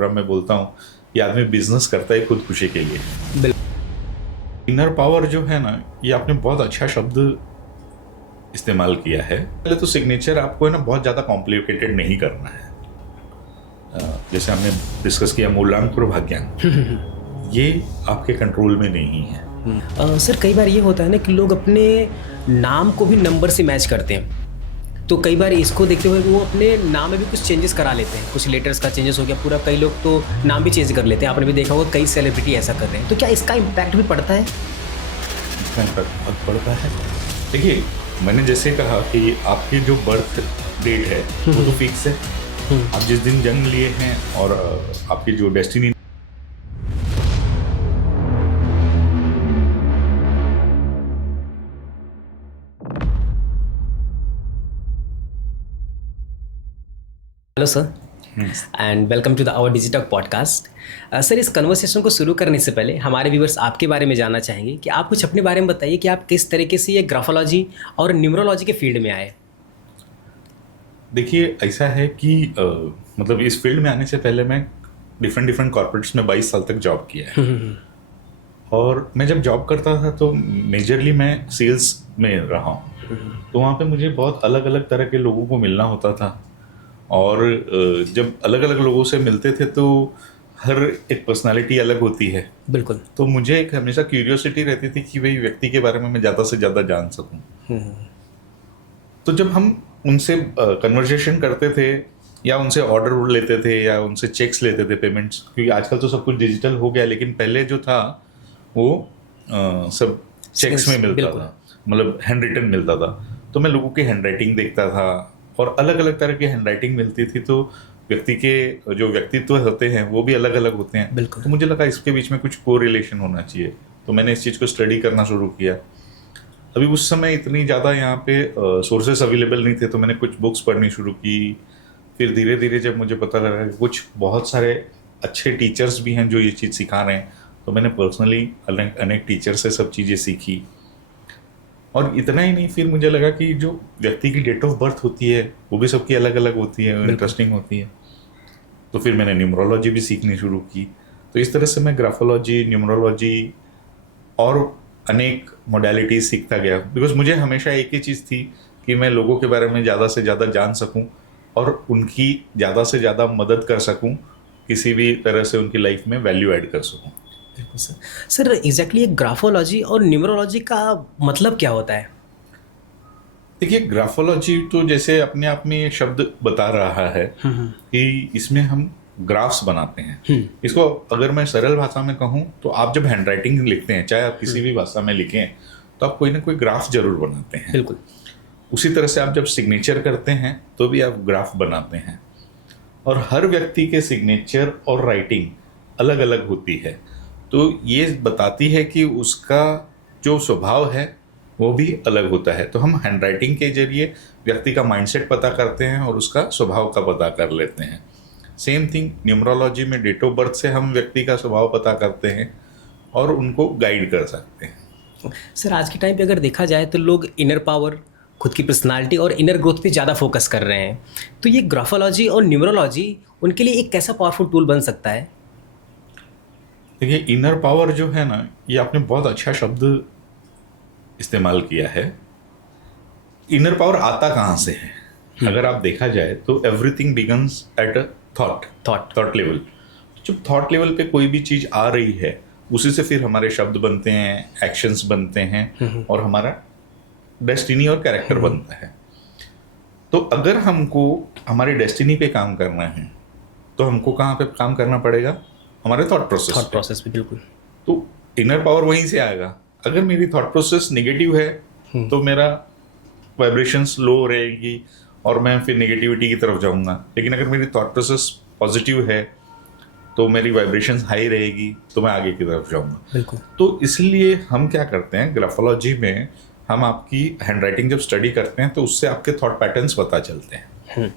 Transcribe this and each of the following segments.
Programme में बोलता हूँ कि आदमी बिजनेस करता है खुदकुशी के लिए। इनर पावर जो है ना, ये आपने बहुत अच्छा शब्द इस्तेमाल किया है। पहले तो सिग्नेचर आपको है ना बहुत ज़्यादा कॉम्प्लिकेटेड नहीं करना है। जैसे हमने डिस्कस किया मूलांक और भाग्यांक, ये आपके कंट्रोल में नहीं है। सर कई बार ये होता है ना कि लोग अपने नाम को भी नंबर से मैच करते हैं, तो कई बार इसको देखते हुए वो अपने नाम में भी कुछ चेंजेस करा लेते हैं, कुछ लेटर्स का चेंजेस हो गया पूरा, कई लोग तो नाम भी चेंज कर लेते हैं। आपने भी देखा होगा कई सेलिब्रिटी ऐसा कर रहे हैं, तो क्या इसका इम्पैक्ट भी पड़ता है? इसका इम्पैक्ट बहुत पड़ता है। देखिए, मैंने जैसे कहा कि आपकी जो बर्थ डेट है वो तो फिक्स है। आप जिस दिन जन्म लिए हैं और आपकी जो destiny hello sir and welcome to the our digital podcast. Sir, इस कन्वर्सेशन को शुरू करने से पहले हमारे व्यूवर्स आपके बारे में जानना चाहेंगे कि आप कुछ अपने बारे में बताइए कि आप किस तरीके से ये ग्राफोलॉजी और न्यूमरोलॉजी के फील्ड में आए। देखिए, ऐसा है कि मतलब इस फील्ड में आने से पहले मैं डिफरेंट कॉर्पोरेट्स में 22 साल तक जॉब किया है। और मैं जब जॉब करता था तो मेजरली मैं सेल्स में रहा हूँ। तो वहाँ पे मुझे बहुत अलग अलग तरह के लोगों को मिलना होता था। और जब अलग अलग लोगों से मिलते थे तो हर एक पर्सनालिटी अलग होती है। बिल्कुल। तो मुझे एक हमेशा क्यूरियोसिटी रहती थी कि भाई व्यक्ति के बारे में मैं ज़्यादा से ज़्यादा जान सकूं। तो जब हम उनसे कन्वर्सेशन करते थे या उनसे ऑर्डर लेते थे या उनसे चेक्स लेते थे, पेमेंट्स, क्योंकि आजकल तो सब कुछ डिजिटल हो गया, लेकिन पहले जो था वो सब चेक्स में मिलता था, मतलब हैंड रिटन मिलता था। तो मैं लोगों की हैंड राइटिंग देखता था और अलग अलग तरह की हैंड राइटिंग मिलती थी। तो व्यक्ति के जो व्यक्तित्व होते हैं वो भी अलग अलग होते हैं। बिल्कुल। तो मुझे लगा इसके बीच में कुछ कोरिलेशन होना चाहिए, तो मैंने इस चीज़ को स्टडी करना शुरू किया। अभी उस समय इतनी ज़्यादा यहाँ पे सोर्सेस अवेलेबल नहीं थे, तो मैंने कुछ बुक्स पढ़नी शुरू की। फिर धीरे धीरे जब मुझे पता लगा कि कुछ बहुत सारे अच्छे टीचर्स भी हैं जो ये चीज़ सिखा रहे हैं, तो मैंने पर्सनली अनेक टीचर से सब चीज़ें सीखी। और इतना ही नहीं, फिर मुझे लगा कि जो व्यक्ति की डेट ऑफ बर्थ होती है वो भी सबकी अलग अलग होती है, इंटरेस्टिंग होती है। तो फिर मैंने न्यूमरोलॉजी भी सीखनी शुरू की। तो इस तरह से मैं ग्राफोलॉजी, न्यूमरोलॉजी और अनेक मोडालिटीज सीखता गया, बिकॉज मुझे हमेशा एक ही चीज़ थी कि मैं लोगों के बारे में ज़्यादा से ज़्यादा जान सकूं और उनकी ज़्यादा से ज़्यादा मदद कर सकूं, किसी भी तरह से उनकी लाइफ में वैल्यू ऐड कर सकूं। सर एग्जैक्टली ग्राफोलॉजी और न्यूमरोलॉजी का मतलब क्या होता है? देखिए, ग्राफोलॉजी तो जैसे अपने आप में ये शब्द बता रहा है कि इसमें हम ग्राफ्स बनाते हैं। इसको अगर मैं सरल भाषा में कहूँ तो आप जब हैंड राइटिंग लिखते हैं, चाहे आप किसी भी भाषा में लिखें, तो आप कोई ना कोई ग्राफ जरूर बनाते हैं। बिल्कुल। उसी तरह से आप जब सिग्नेचर करते हैं तो भी आप ग्राफ बनाते हैं। और हर व्यक्ति के सिग्नेचर और राइटिंग अलग अलग होती है, तो ये बताती है कि उसका जो स्वभाव है वो भी अलग होता है। तो हम हैंड राइटिंग के जरिए व्यक्ति का माइंडसेट पता करते हैं और उसका स्वभाव का पता कर लेते हैं। सेम थिंग न्यूमरोलॉजी में डेट ऑफ बर्थ से हम व्यक्ति का स्वभाव पता करते हैं और उनको गाइड कर सकते हैं। सर, आज के टाइम पे अगर देखा जाए तो लोग इनर पावर, खुद की पर्सनालिटी और इनर ग्रोथ पे ज़्यादा फोकस कर रहे हैं, तो ये ग्राफोलॉजी और न्यूमरोलॉजी उनके लिए एक कैसा पावरफुल टूल बन सकता है? देखिए, इनर पावर जो है ना, ये आपने बहुत अच्छा शब्द इस्तेमाल किया है। इनर पावर आता कहाँ से है? अगर आप देखा जाए तो everything begins at a thought level. जब थॉट लेवल पे कोई भी चीज़ आ रही है, उसी से फिर हमारे शब्द बनते हैं, एक्शंस बनते हैं और हमारा डेस्टिनी और कैरेक्टर बनता है। तो अगर हमको हमारे डेस्टिनी पे काम करना है तो हमको कहाँ पे काम करना पड़ेगा? हमारे थॉट प्रोसेस पे। बिल्कुल। तो इनर पावर वहीं से आएगा। अगर मेरी थॉट प्रोसेस नेगेटिव है तो मेरा वाइब्रेशंस लो रहेगी और मैं फिर नेगेटिविटी की तरफ जाऊंगा। लेकिन अगर मेरी थॉट प्रोसेस पॉजिटिव है तो मेरी वाइब्रेशंस हाई रहेगी, तो मैं आगे की तरफ जाऊंगा। बिल्कुल। तो इसलिए हम क्या करते हैं ग्राफोलॉजी में, हम आपकी हैंड राइटिंग जब स्टडी करते हैं तो उससे आपके थॉट पैटर्न्स पता चलते हैं।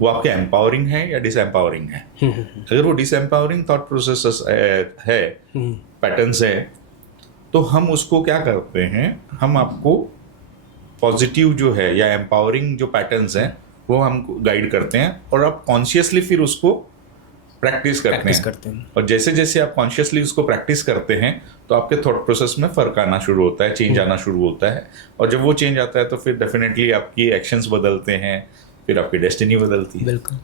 वो आपके एम्पावरिंग है या डिसएम्पावरिंग है। अगर वो डिसएम्पावरिंग थॉट प्रोसेस है, पैटर्न्स है, तो हम उसको क्या करते हैं, हम आपको पॉजिटिव जो है या एम्पावरिंग जो पैटर्न्स हैं वो हम गाइड करते हैं और आप कॉन्शियसली फिर उसको प्रैक्टिस प्रैक्टिस करते हैं। और जैसे जैसे आप कॉन्शियसली उसको प्रैक्टिस करते हैं तो आपके थॉट प्रोसेस में फर्क आना शुरू होता है, चेंज आना शुरू होता है। और जब वो चेंज आता है तो फिर डेफिनेटली आपकी एक्शंस बदलते हैं, फिर आपकी डेस्टिनी बदलती है। बिल्कुल,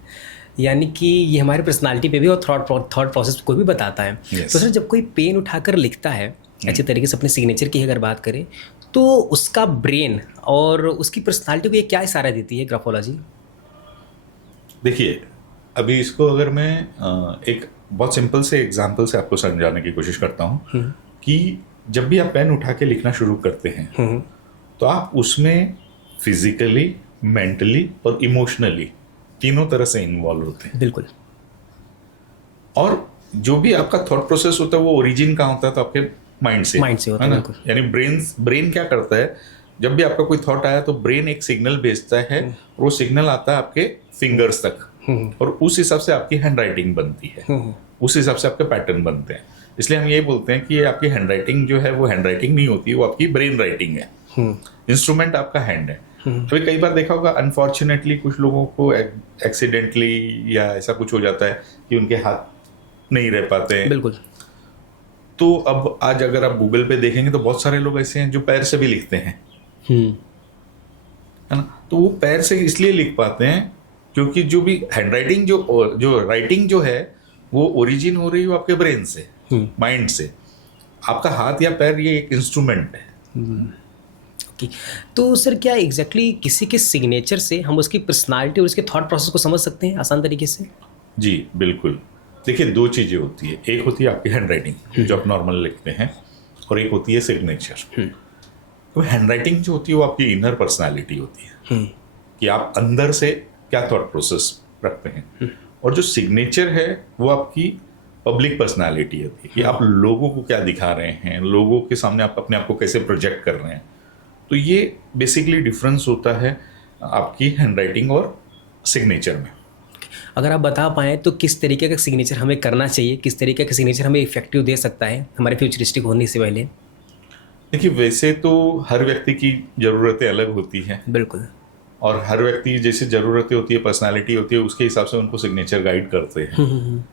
यानी कि ये हमारी पर्सनालिटी पे भी और थॉट प्रोसेस को भी बताता है। Yes. तो सर जब कोई पेन उठाकर लिखता है अच्छे तरीके से अपने सिग्नेचर की अगर बात करें तो उसका ब्रेन और उसकी पर्सनालिटी को ये क्या इशारा देती है ग्राफोलॉजी? देखिए, अभी इसको अगर मैं एक बहुत सिंपल से एग्जांपल से आपको समझाने की कोशिश करता हूँ कि जब भी आप पेन उठा के लिखना शुरू करते हैं तो आप उसमें फिजिकली, मेंटली और इमोशनली तीनों तरह से इन्वॉल्व होते हैं। बिल्कुल। और जो भी आपका थॉट प्रोसेस होता है वो ओरिजिन कहाँ होता है? तो आपके माइंड से होता है ना। बिल्कुल। यानी ब्रेन क्या करता है, जब भी आपका कोई थॉट आया तो ब्रेन एक सिग्नल भेजता है और वो सिग्नल आता है आपके फिंगर्स तक, और उस हिसाब से आपकी हैंड राइटिंग बनती है, उस हिसाब से आपके पैटर्न बनते हैं। इसलिए हम ये बोलते हैं कि ये आपकी हैंड राइटिंग जो है वो हैंड राइटिंग नहीं होती, वो आपकी ब्रेन राइटिंग है। इंस्ट्रूमेंट आपका हैंड है। तो कई बार देखा होगा, अनफॉर्चुनेटली कुछ लोगों को एक्सीडेंटली या ऐसा कुछ हो जाता है कि उनके हाथ नहीं रह पाते हैं। बिल्कुल। तो अब आज अगर आप गूगल पे देखेंगे तो बहुत सारे लोग ऐसे हैं जो पैर से भी लिखते हैं, है ना। तो वो पैर से इसलिए लिख पाते हैं क्योंकि जो भी हैंड राइटिंग जो राइटिंग जो है वो ओरिजिन हो रही है आपके ब्रेन से, माइंड से। आपका हाथ या पैर ये एक इंस्ट्रूमेंट है। ओके, तो सर क्या एग्जैक्टली किसी के सिग्नेचर से हम उसकी पर्सनालिटी और उसके थॉट प्रोसेस को समझ सकते हैं आसान तरीके से? जी बिल्कुल। देखिए, दो चीज़ें होती है, एक होती है आपकी हैंड राइटिंग जो आप नॉर्मल लिखते हैं, और एक होती है सिग्नेचर। तो हैंड राइटिंग जो होती है वो आपकी इनर पर्सनालिटी होती है कि आप अंदर से क्या थॉट प्रोसेस रखते हैं। और जो सिग्नेचर है वो आपकी पब्लिक पर्सनालिटी होती है कि आप लोगों को क्या दिखा रहे हैं, लोगों के सामने आप अपने आप को कैसे प्रोजेक्ट कर रहे हैं। तो ये बेसिकली डिफरेंस होता है आपकी हैंड राइटिंग और सिग्नेचर में। अगर आप बता पाएँ तो किस तरीके का सिग्नेचर हमें करना चाहिए, किस तरीके का सिग्नेचर हमें इफेक्टिव दे सकता है हमारे फ्यूचरिस्टिक होने से पहले? देखिए, वैसे तो हर व्यक्ति की ज़रूरतें अलग होती हैं। बिल्कुल। और हर व्यक्ति जैसे ज़रूरतें होती है, पर्सनालिटी होती है, उसके हिसाब से उनको सिग्नेचर गाइड करते हैं।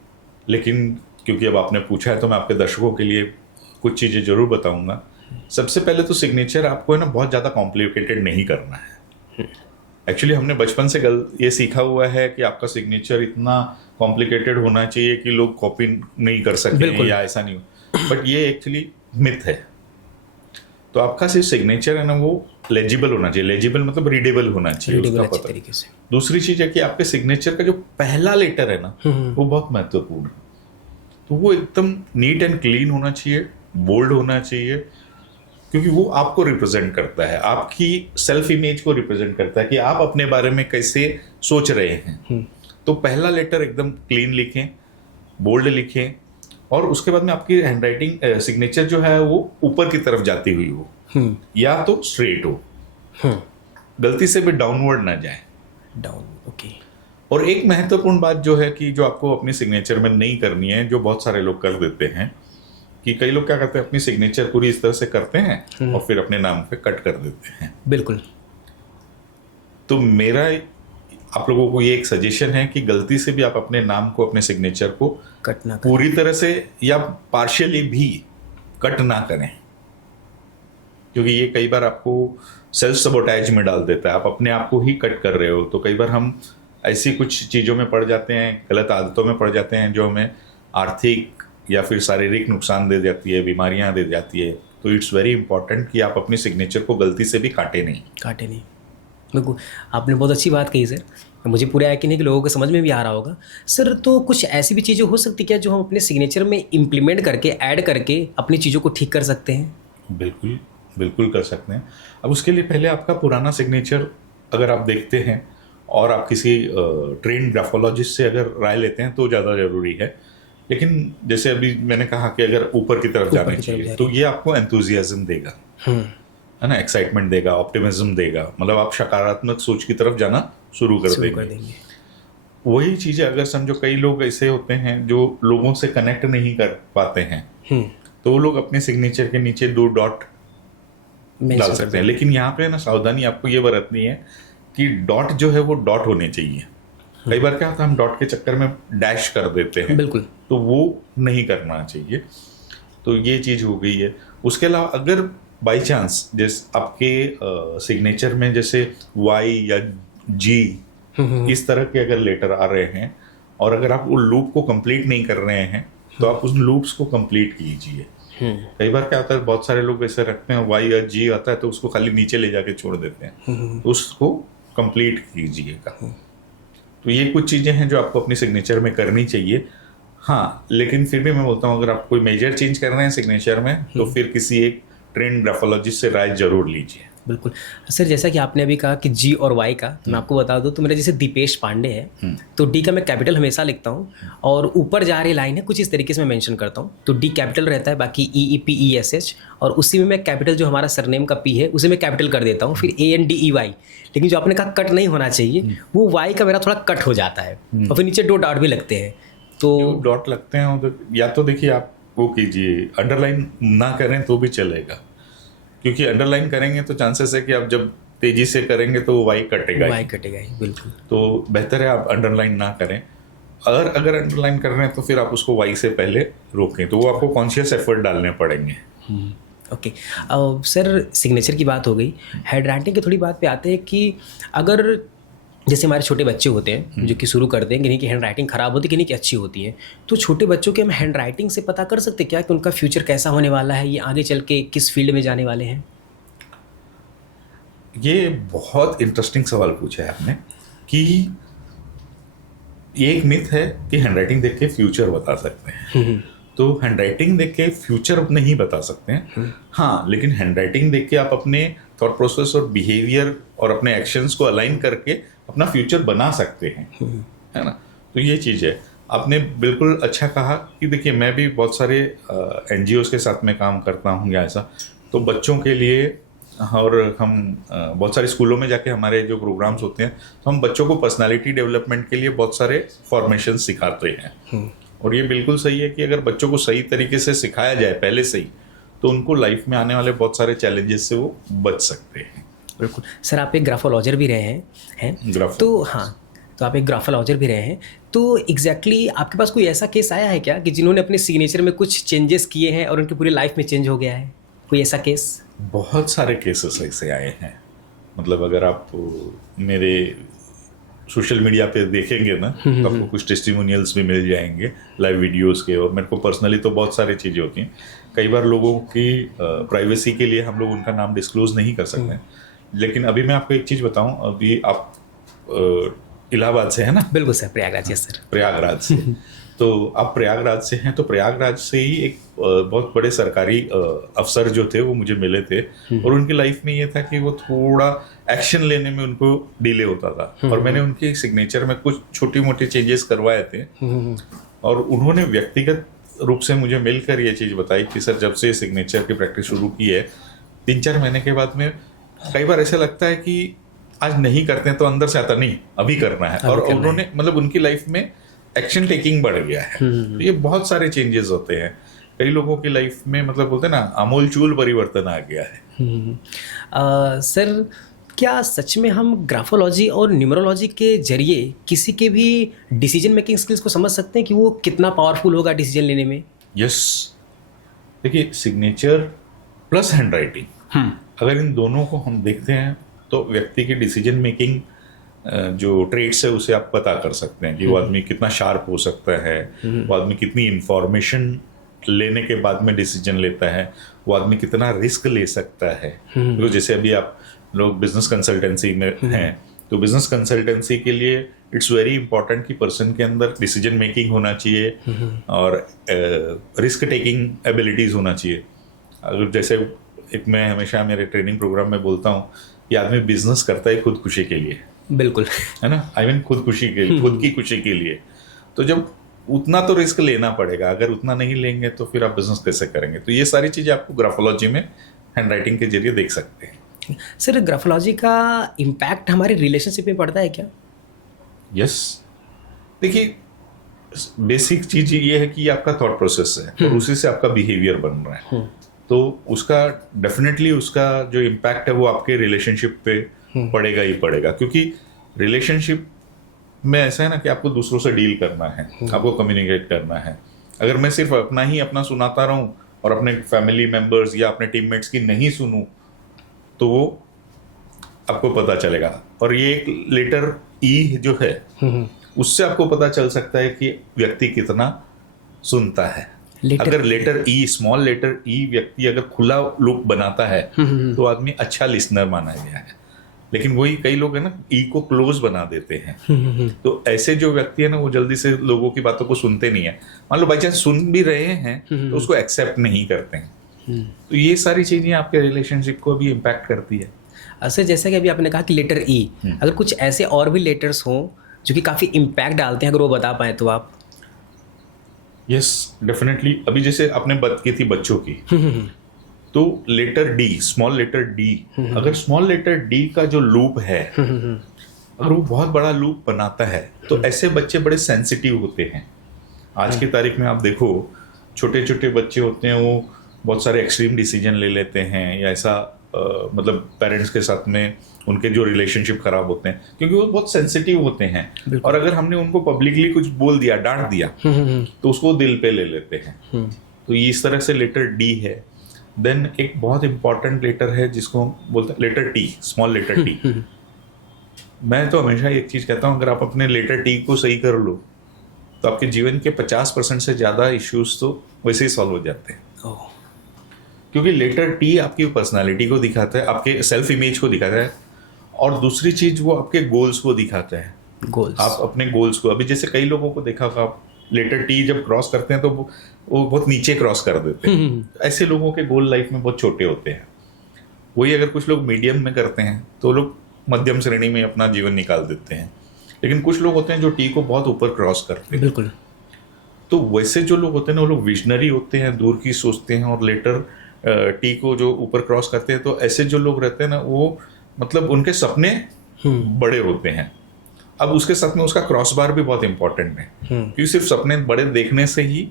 लेकिन क्योंकि अब आपने पूछा है तो मैं आपके दर्शकों के लिए कुछ चीज़ें ज़रूर बताऊंगा। सबसे पहले तो सिग्नेचर आपको है ना बहुत ज़्यादा कॉम्प्लिकेटेड नहीं करना है। एक्चुअली हमने बचपन से ये सीखा हुआ है कि आपका सिग्नेचर इतना कॉम्प्लिकेटेड होना चाहिए कि लोग कॉपी नहीं कर सकें या ऐसा नहीं हो, बट ये एक्चुअली मिथ है। तो आपका सिर्फ सिग्नेचर है ना वो लेजिबल होना चाहिए। लेजिबल मतलब रीडेबल होना चाहिए, उसका पता तरीके से। दूसरी चीज है कि आपके सिग्नेचर का जो पहला लेटर है ना वो बहुत महत्वपूर्ण है। तो वो एकदम नीट एंड क्लीन होना चाहिए, बोल्ड होना चाहिए, क्योंकि वो आपको रिप्रेजेंट करता है, आपकी सेल्फ इमेज को रिप्रेजेंट करता है कि आप अपने बारे में कैसे सोच रहे हैं। तो पहला लेटर एकदम क्लीन लिखें, बोल्ड लिखें, और उसके बाद में आपकी हैंड राइटिंग सिग्नेचर जो है वो ऊपर की तरफ जाती हुई हो या तो स्ट्रेट हो, गलती से भी डाउनवर्ड ना जाए। Down, okay. और एक महत्वपूर्ण बात जो है कि जो आपको अपनी सिग्नेचर में नहीं करनी है, जो बहुत सारे लोग कर देते हैं, कि कई लोग क्या करते हैं अपनी सिग्नेचर पूरी इस तरह से करते हैं और फिर अपने नाम पे कट कर देते हैं। बिल्कुल। तो मेरा आप लोगों को ये एक सजेशन है कि गलती से भी आप अपने नाम को, अपने सिग्नेचर को कट ना करें, पूरी तरह से या पार्शियली भी कट ना करें, क्योंकि ये कई बार आपको सेल्फ सबोटाइज में डाल देता है। आप अपने आप को ही कट कर रहे हो। तो कई बार हम ऐसी कुछ चीज़ों में पड़ जाते हैं, गलत आदतों में पड़ जाते हैं जो हमें आर्थिक या फिर शारीरिक नुकसान दे जाती है, बीमारियां दे जाती है। तो इट्स वेरी इंपॉर्टेंट कि आप अपनी सिग्नेचर को गलती से भी काटे नहीं। बिल्कुल, आपने बहुत अच्छी बात कही सर। मुझे पूरा यकीन है कि लोगों को समझ में भी आ रहा होगा। सर तो कुछ ऐसी भी चीज़ें हो सकती क्या जो हम अपने सिग्नेचर में इम्प्लीमेंट करके, ऐड करके अपनी चीज़ों को ठीक कर सकते हैं? बिल्कुल बिल्कुल कर सकते हैं। अब उसके लिए पहले आपका पुराना सिग्नेचर अगर आप देखते हैं और आप किसी ट्रेंड ग्राफोलॉजिस्ट से अगर राय लेते हैं तो ज़्यादा ज़रूरी है। लेकिन जैसे अभी मैंने कहा कि अगर ऊपर की तरफ जाना चाहिए तो ये आपको एंथुजियाज्म देगा, है ना, एक्साइटमेंट देगा, ऑप्टिमिज्म देगा, मतलब आप सकारात्मक सोच की तरफ जाना शुरू कर देंगे। वही चीज़ें अगर समझो कई लोग ऐसे होते हैं जो लोगों से कनेक्ट नहीं कर पाते हैं, तो वो लोग अपने सिग्नेचर के नीचे 2 डॉट डाल सकते हैं। लेकिन यहाँ पे ना सावधानी आपको ये बरतनी है कि डॉट जो है वो डॉट होने चाहिए, कई बार क्या होता है हम डॉट के चक्कर में डैश कर देते हैं, बिल्कुल। तो वो नहीं करना चाहिए। तो ये चीज़ हो गई है। उसके अलावा अगर बाई चांस जैसे आपके सिग्नेचर में जैसे वाई या जी इस तरह के अगर लेटर आ रहे हैं और अगर आप उन लूप को कंप्लीट नहीं कर रहे हैं तो आप उन लूप्स को कंप्लीट कीजिए। कई बार क्या होता है बहुत सारे लोग ऐसे रखते हैं वाई या जी आता है तो उसको खाली नीचे ले जाके छोड़ देते हैं, तो उसको कंप्लीट कीजिएगा। तो ये कुछ चीज़ें हैं जो आपको अपनी सिग्नेचर में करनी चाहिए। हाँ, लेकिन फिर भी मैं बोलता हूँ अगर आप कोई मेजर चेंज कर रहे हैं सिग्नेचर में तो फिर किसी एक ट्रेंड ग्राफोलॉजिस्ट से राय जरूर लीजिए। बिल्कुल सर, जैसा कि आपने अभी कहा कि जी और वाई का, तो मैं आपको बता दूं तो मेरा जैसे दीपेश पांडे है तो डी का मैं कैपिटल हमेशा लिखता हूँ और ऊपर जा रही लाइन है कुछ इस तरीके से मैं मेंशन करता हूँ, तो डी कैपिटल रहता है, बाकी EEPESH और उसी में मैं कैपिटल जो हमारा सरनेम का पी है उसे मैं कैपिटल कर देता हूँ, फिर ANDEY। लेकिन जो आपने कहा कट नहीं होना चाहिए वो वाई का मेरा थोड़ा कट हो जाता है और फिर नीचे 2 डॉट भी लगते हैं। तो डॉट लगते हैं तो या तो देखिए आप वो कीजिए अंडरलाइन ना करें तो भी चलेगा, क्योंकि अंडरलाइन करेंगे तो चांसेस है कि आप जब तेजी से करेंगे तो वाई कटेगा ही, बिल्कुल। तो बेहतर है आप अंडरलाइन ना करें। और अगर अंडरलाइन कर रहे हैं तो फिर आप उसको वाई से पहले रोकें, तो वो आपको कॉन्शियस एफर्ट डालने पड़ेंगे। ओके सर, सिग्नेचर की बात हो गई, हैंड राइटिंग की थोड़ी बात पे आते हैं कि अगर जैसे हमारे छोटे बच्चे होते हैं जो कि शुरू करते हैं, किन्हीं की हैंड राइटिंग ख़राब होती है, किन्हीं की अच्छी होती है, तो छोटे बच्चों के हम हैंड राइटिंग से पता कर सकते क्या कि उनका फ्यूचर कैसा होने वाला है, ये आगे चल के किस फील्ड में जाने वाले हैं? ये बहुत इंटरेस्टिंग सवाल पूछा है आपने कि ये एक मिथ है कि हैंड राइटिंग देख के फ्यूचर बता सकते हैं। तो हैंड राइटिंग देख के फ्यूचर नहीं बता सकते हैं, हाँ, लेकिन हैंड राइटिंग देख के आप अपने थॉट प्रोसेस और बिहेवियर और अपने एक्शंस को अलाइन करके अपना फ्यूचर बना सकते हैं, है ना। तो ये चीज़ है। आपने बिल्कुल अच्छा कहा कि देखिए मैं भी बहुत सारे NGOs के साथ में काम करता हूँ या ऐसा, तो बच्चों के लिए और हम बहुत सारे स्कूलों में जाके हमारे जो प्रोग्राम्स होते हैं तो हम बच्चों को पर्सनालिटी डेवलपमेंट के लिए बहुत सारे फॉर्मेशन सिखाते हैं। और ये बिल्कुल सही है कि अगर बच्चों को सही तरीके से सिखाया जाए पहले से ही तो उनको लाइफ में आने वाले बहुत सारे चैलेंजेस से वो बच सकते हैं। बिल्कुल सर, आप एक ग्राफोलॉजर भी रहे हैं तो हाँ, तो आप एक ग्राफोलॉजर भी रहे हैं, तो एग्जैक्टली आपके पास कोई ऐसा केस आया है क्या कि जिन्होंने अपने सिग्नेचर में कुछ चेंजेस किए हैं और उनकी पूरी लाइफ में चेंज हो गया है? कोई ऐसा केस? बहुत सारे केसेस ऐसे आए हैं। मतलब अगर आप मेरे सोशल मीडिया पे देखेंगे ना तो आपको कुछ टेस्टिमोनियल्स भी मिल जाएंगे लाइव वीडियोस के, और मेरे को पर्सनली तो बहुत सारी चीज़ें होती हैं। कई बार लोगों की प्राइवेसी के लिए हम लोग उनका नाम डिस्क्लोज नहीं कर सकते, लेकिन अभी मैं आपको एक चीज़ बताऊं, अभी आप इलाहाबाद से है ना? बिल्कुल सर, प्रयागराज है सर। प्रयागराज से तो आप प्रयागराज से हैं, तो प्रयागराज से ही एक बहुत बड़े सरकारी अफसर जो थे वो मुझे मिले थे, और उनकी लाइफ में ये था कि वो थोड़ा एक्शन लेने में उनको डिले होता था, और मैंने उनके सिग्नेचर में कुछ छोटी मोटी चेंजेस करवाए थे, और उन्होंने व्यक्तिगत रूप से मुझे मिलकर ये चीज़ बताई कि सर जब से सिग्नेचर की प्रैक्टिस शुरू की है 3-4 महीने के बाद में कई बार ऐसा लगता है कि आज नहीं करते हैं तो अंदर से आता नहीं अभी करना है, और उन्होंने मतलब उनकी लाइफ में एक्शन टेकिंग बढ़ गया है। तो ये बहुत सारे चेंजेस होते हैं कई लोगों की लाइफ में, मतलब बोलते हैं ना आमूलचूल परिवर्तन आ गया है। सर क्या सच में हम ग्राफोलॉजी और न्यूमरोलॉजी के जरिए किसी के भी डिसीजन मेकिंग स्किल्स को समझ सकते हैं कि वो कितना पावरफुल होगा डिसीजन लेने में? यस, देखिए सिग्नेचर प्लस हैंड राइटिंग, अगर इन दोनों को हम देखते हैं तो व्यक्ति की डिसीजन मेकिंग जो ट्रेड्स है उसे आप पता कर सकते हैं कि वो आदमी कितना शार्प हो सकता है, वो आदमी कितनी इंफॉर्मेशन लेने के बाद में डिसीजन लेता है, वो आदमी कितना रिस्क ले सकता है। तो जैसे अभी आप लोग बिजनेस कंसल्टेंसी में हैं, तो बिजनेस कंसल्टेंसी के लिए इट्स वेरी इंपॉर्टेंट कि पर्सन के अंदर डिसीजन मेकिंग होना चाहिए और रिस्क टेकिंग एबिलिटीज़ होना चाहिए। अगर जैसे एक मैं हमेशा मेरे ट्रेनिंग प्रोग्राम में बोलता हूँ कि आदमी बिजनेस करता है खुद खुशी के लिए, बिल्कुल है ना, आई मीन खुद खुशी के लिए, खुद की खुशी के लिए। तो जब उतना तो रिस्क लेना पड़ेगा, अगर उतना नहीं लेंगे तो फिर आप बिजनेस कैसे करेंगे? तो ये सारी चीज़ें आपको ग्राफोलॉजी में हैंड राइटिंग के जरिए देख सकते हैं। सर ग्राफोलॉजी का इम्पैक्ट हमारे रिलेशनशिप में पड़ता है क्या? यस, देखिए बेसिक चीज़ ये है कि आपका थॉट प्रोसेस है और उसी से आपका बिहेवियर बन रहा है, तो उसका डेफिनेटली उसका जो इम्पैक्ट है वो आपके रिलेशनशिप पे पड़ेगा ही पड़ेगा, क्योंकि रिलेशनशिप में ऐसा है ना कि आपको दूसरों से डील करना है, आपको कम्युनिकेट करना है। अगर मैं सिर्फ अपना सुनाता रहूं और अपने फैमिली मेंबर्स या अपने टीममेट्स की नहीं सुनूं तो वो आपको पता चलेगा। और ये एक लेटर ई जो है उससे आपको पता चल सकता है कि व्यक्ति कितना सुनता है। अगर लेटर ई, स्मॉल लेटर ई व्यक्ति अगर खुला लूप बनाता है तो आदमी अच्छा लिसनर माना गया है। लेकिन वही कई लोग है ना ई को क्लोज बना देते हैं। तो ऐसे जो व्यक्ति है ना वो जल्दी से लोगों की बातों को सुनते नहीं है। मान लो बाई चांस सुन भी रहे हैं तो उसको एक्सेप्ट नहीं करते हैं। तो ये सारी चीजें आपके रिलेशनशिप को भी इम्पैक्ट करती है। अच्छा, जैसा कि अभी आपने कहा कि लेटर ई, अगर कुछ ऐसे और भी लेटर्स हों जो कि काफ़ी इम्पैक्ट डालते हैं, अगर वो बता पाए तो आप। Yes definitely. अभी जैसे आपने बात की थी बच्चों की, तो letter D, small letter D, अगर स्मॉल लेटर डी का जो लूप है अगर वो बहुत बड़ा लूप बनाता है तो ऐसे बच्चे बड़े सेंसिटिव होते हैं। आज की तारीख में आप देखो छोटे छोटे बच्चे होते हैं वो बहुत सारे एक्सट्रीम डिसीजन ले लेते हैं या ऐसा मतलब पेरेंट्स के साथ में उनके जो रिलेशनशिप खराब होते हैं क्योंकि वो बहुत सेंसिटिव होते हैं। और अगर हमने उनको पब्लिकली कुछ बोल दिया, डांट दिया तो उसको दिल पे ले लेते हैं। तो ये इस तरह से लेटर डी है। देन एक बहुत इंपॉर्टेंट लेटर है जिसको बोलते हैं letter T, small letter T. मैं तो हमेशा एक चीज कहता हूँ, अगर आप अपने लेटर टी को सही कर लो तो आपके जीवन के 50% से ज्यादा इश्यूज तो वैसे ही सॉल्व हो जाते हैं। क्योंकि लेटर टी आपकी पर्सनालिटी को दिखाता है, आपके सेल्फ इमेज को दिखाता है, और दूसरी चीज वो आपके गोल्स को दिखाता है। गोल्स, आप अपने गोल्स को, अभी जैसे कई लोगों को देखा होगा आप लेटर टी जब क्रॉस करते हैं तो वो बहुत नीचे क्रॉस कर देते हैं। ऐसे लोगों के गोल लाइफ में बहुत छोटे होते हैं। वही अगर कुछ लोग मीडियम में करते हैं तो लोग मध्यम श्रेणी में अपना जीवन निकाल देते हैं। लेकिन कुछ लोग होते हैं जो टी को बहुत ऊपर क्रॉस करते हैं। बिल्कुल। तो वैसे जो लोग होते हैं ना वो लोग विजनरी होते हैं, दूर की सोचते हैं, और लेटर टी को जो ऊपर क्रॉस करते हैं तो ऐसे जो लोग रहते हैं ना वो मतलब उनके सपने बड़े होते हैं। अब उसके साथ में उसका क्रॉस बार भी बहुत इंपॉर्टेंट है क्योंकि सिर्फ सपने बड़े देखने से ही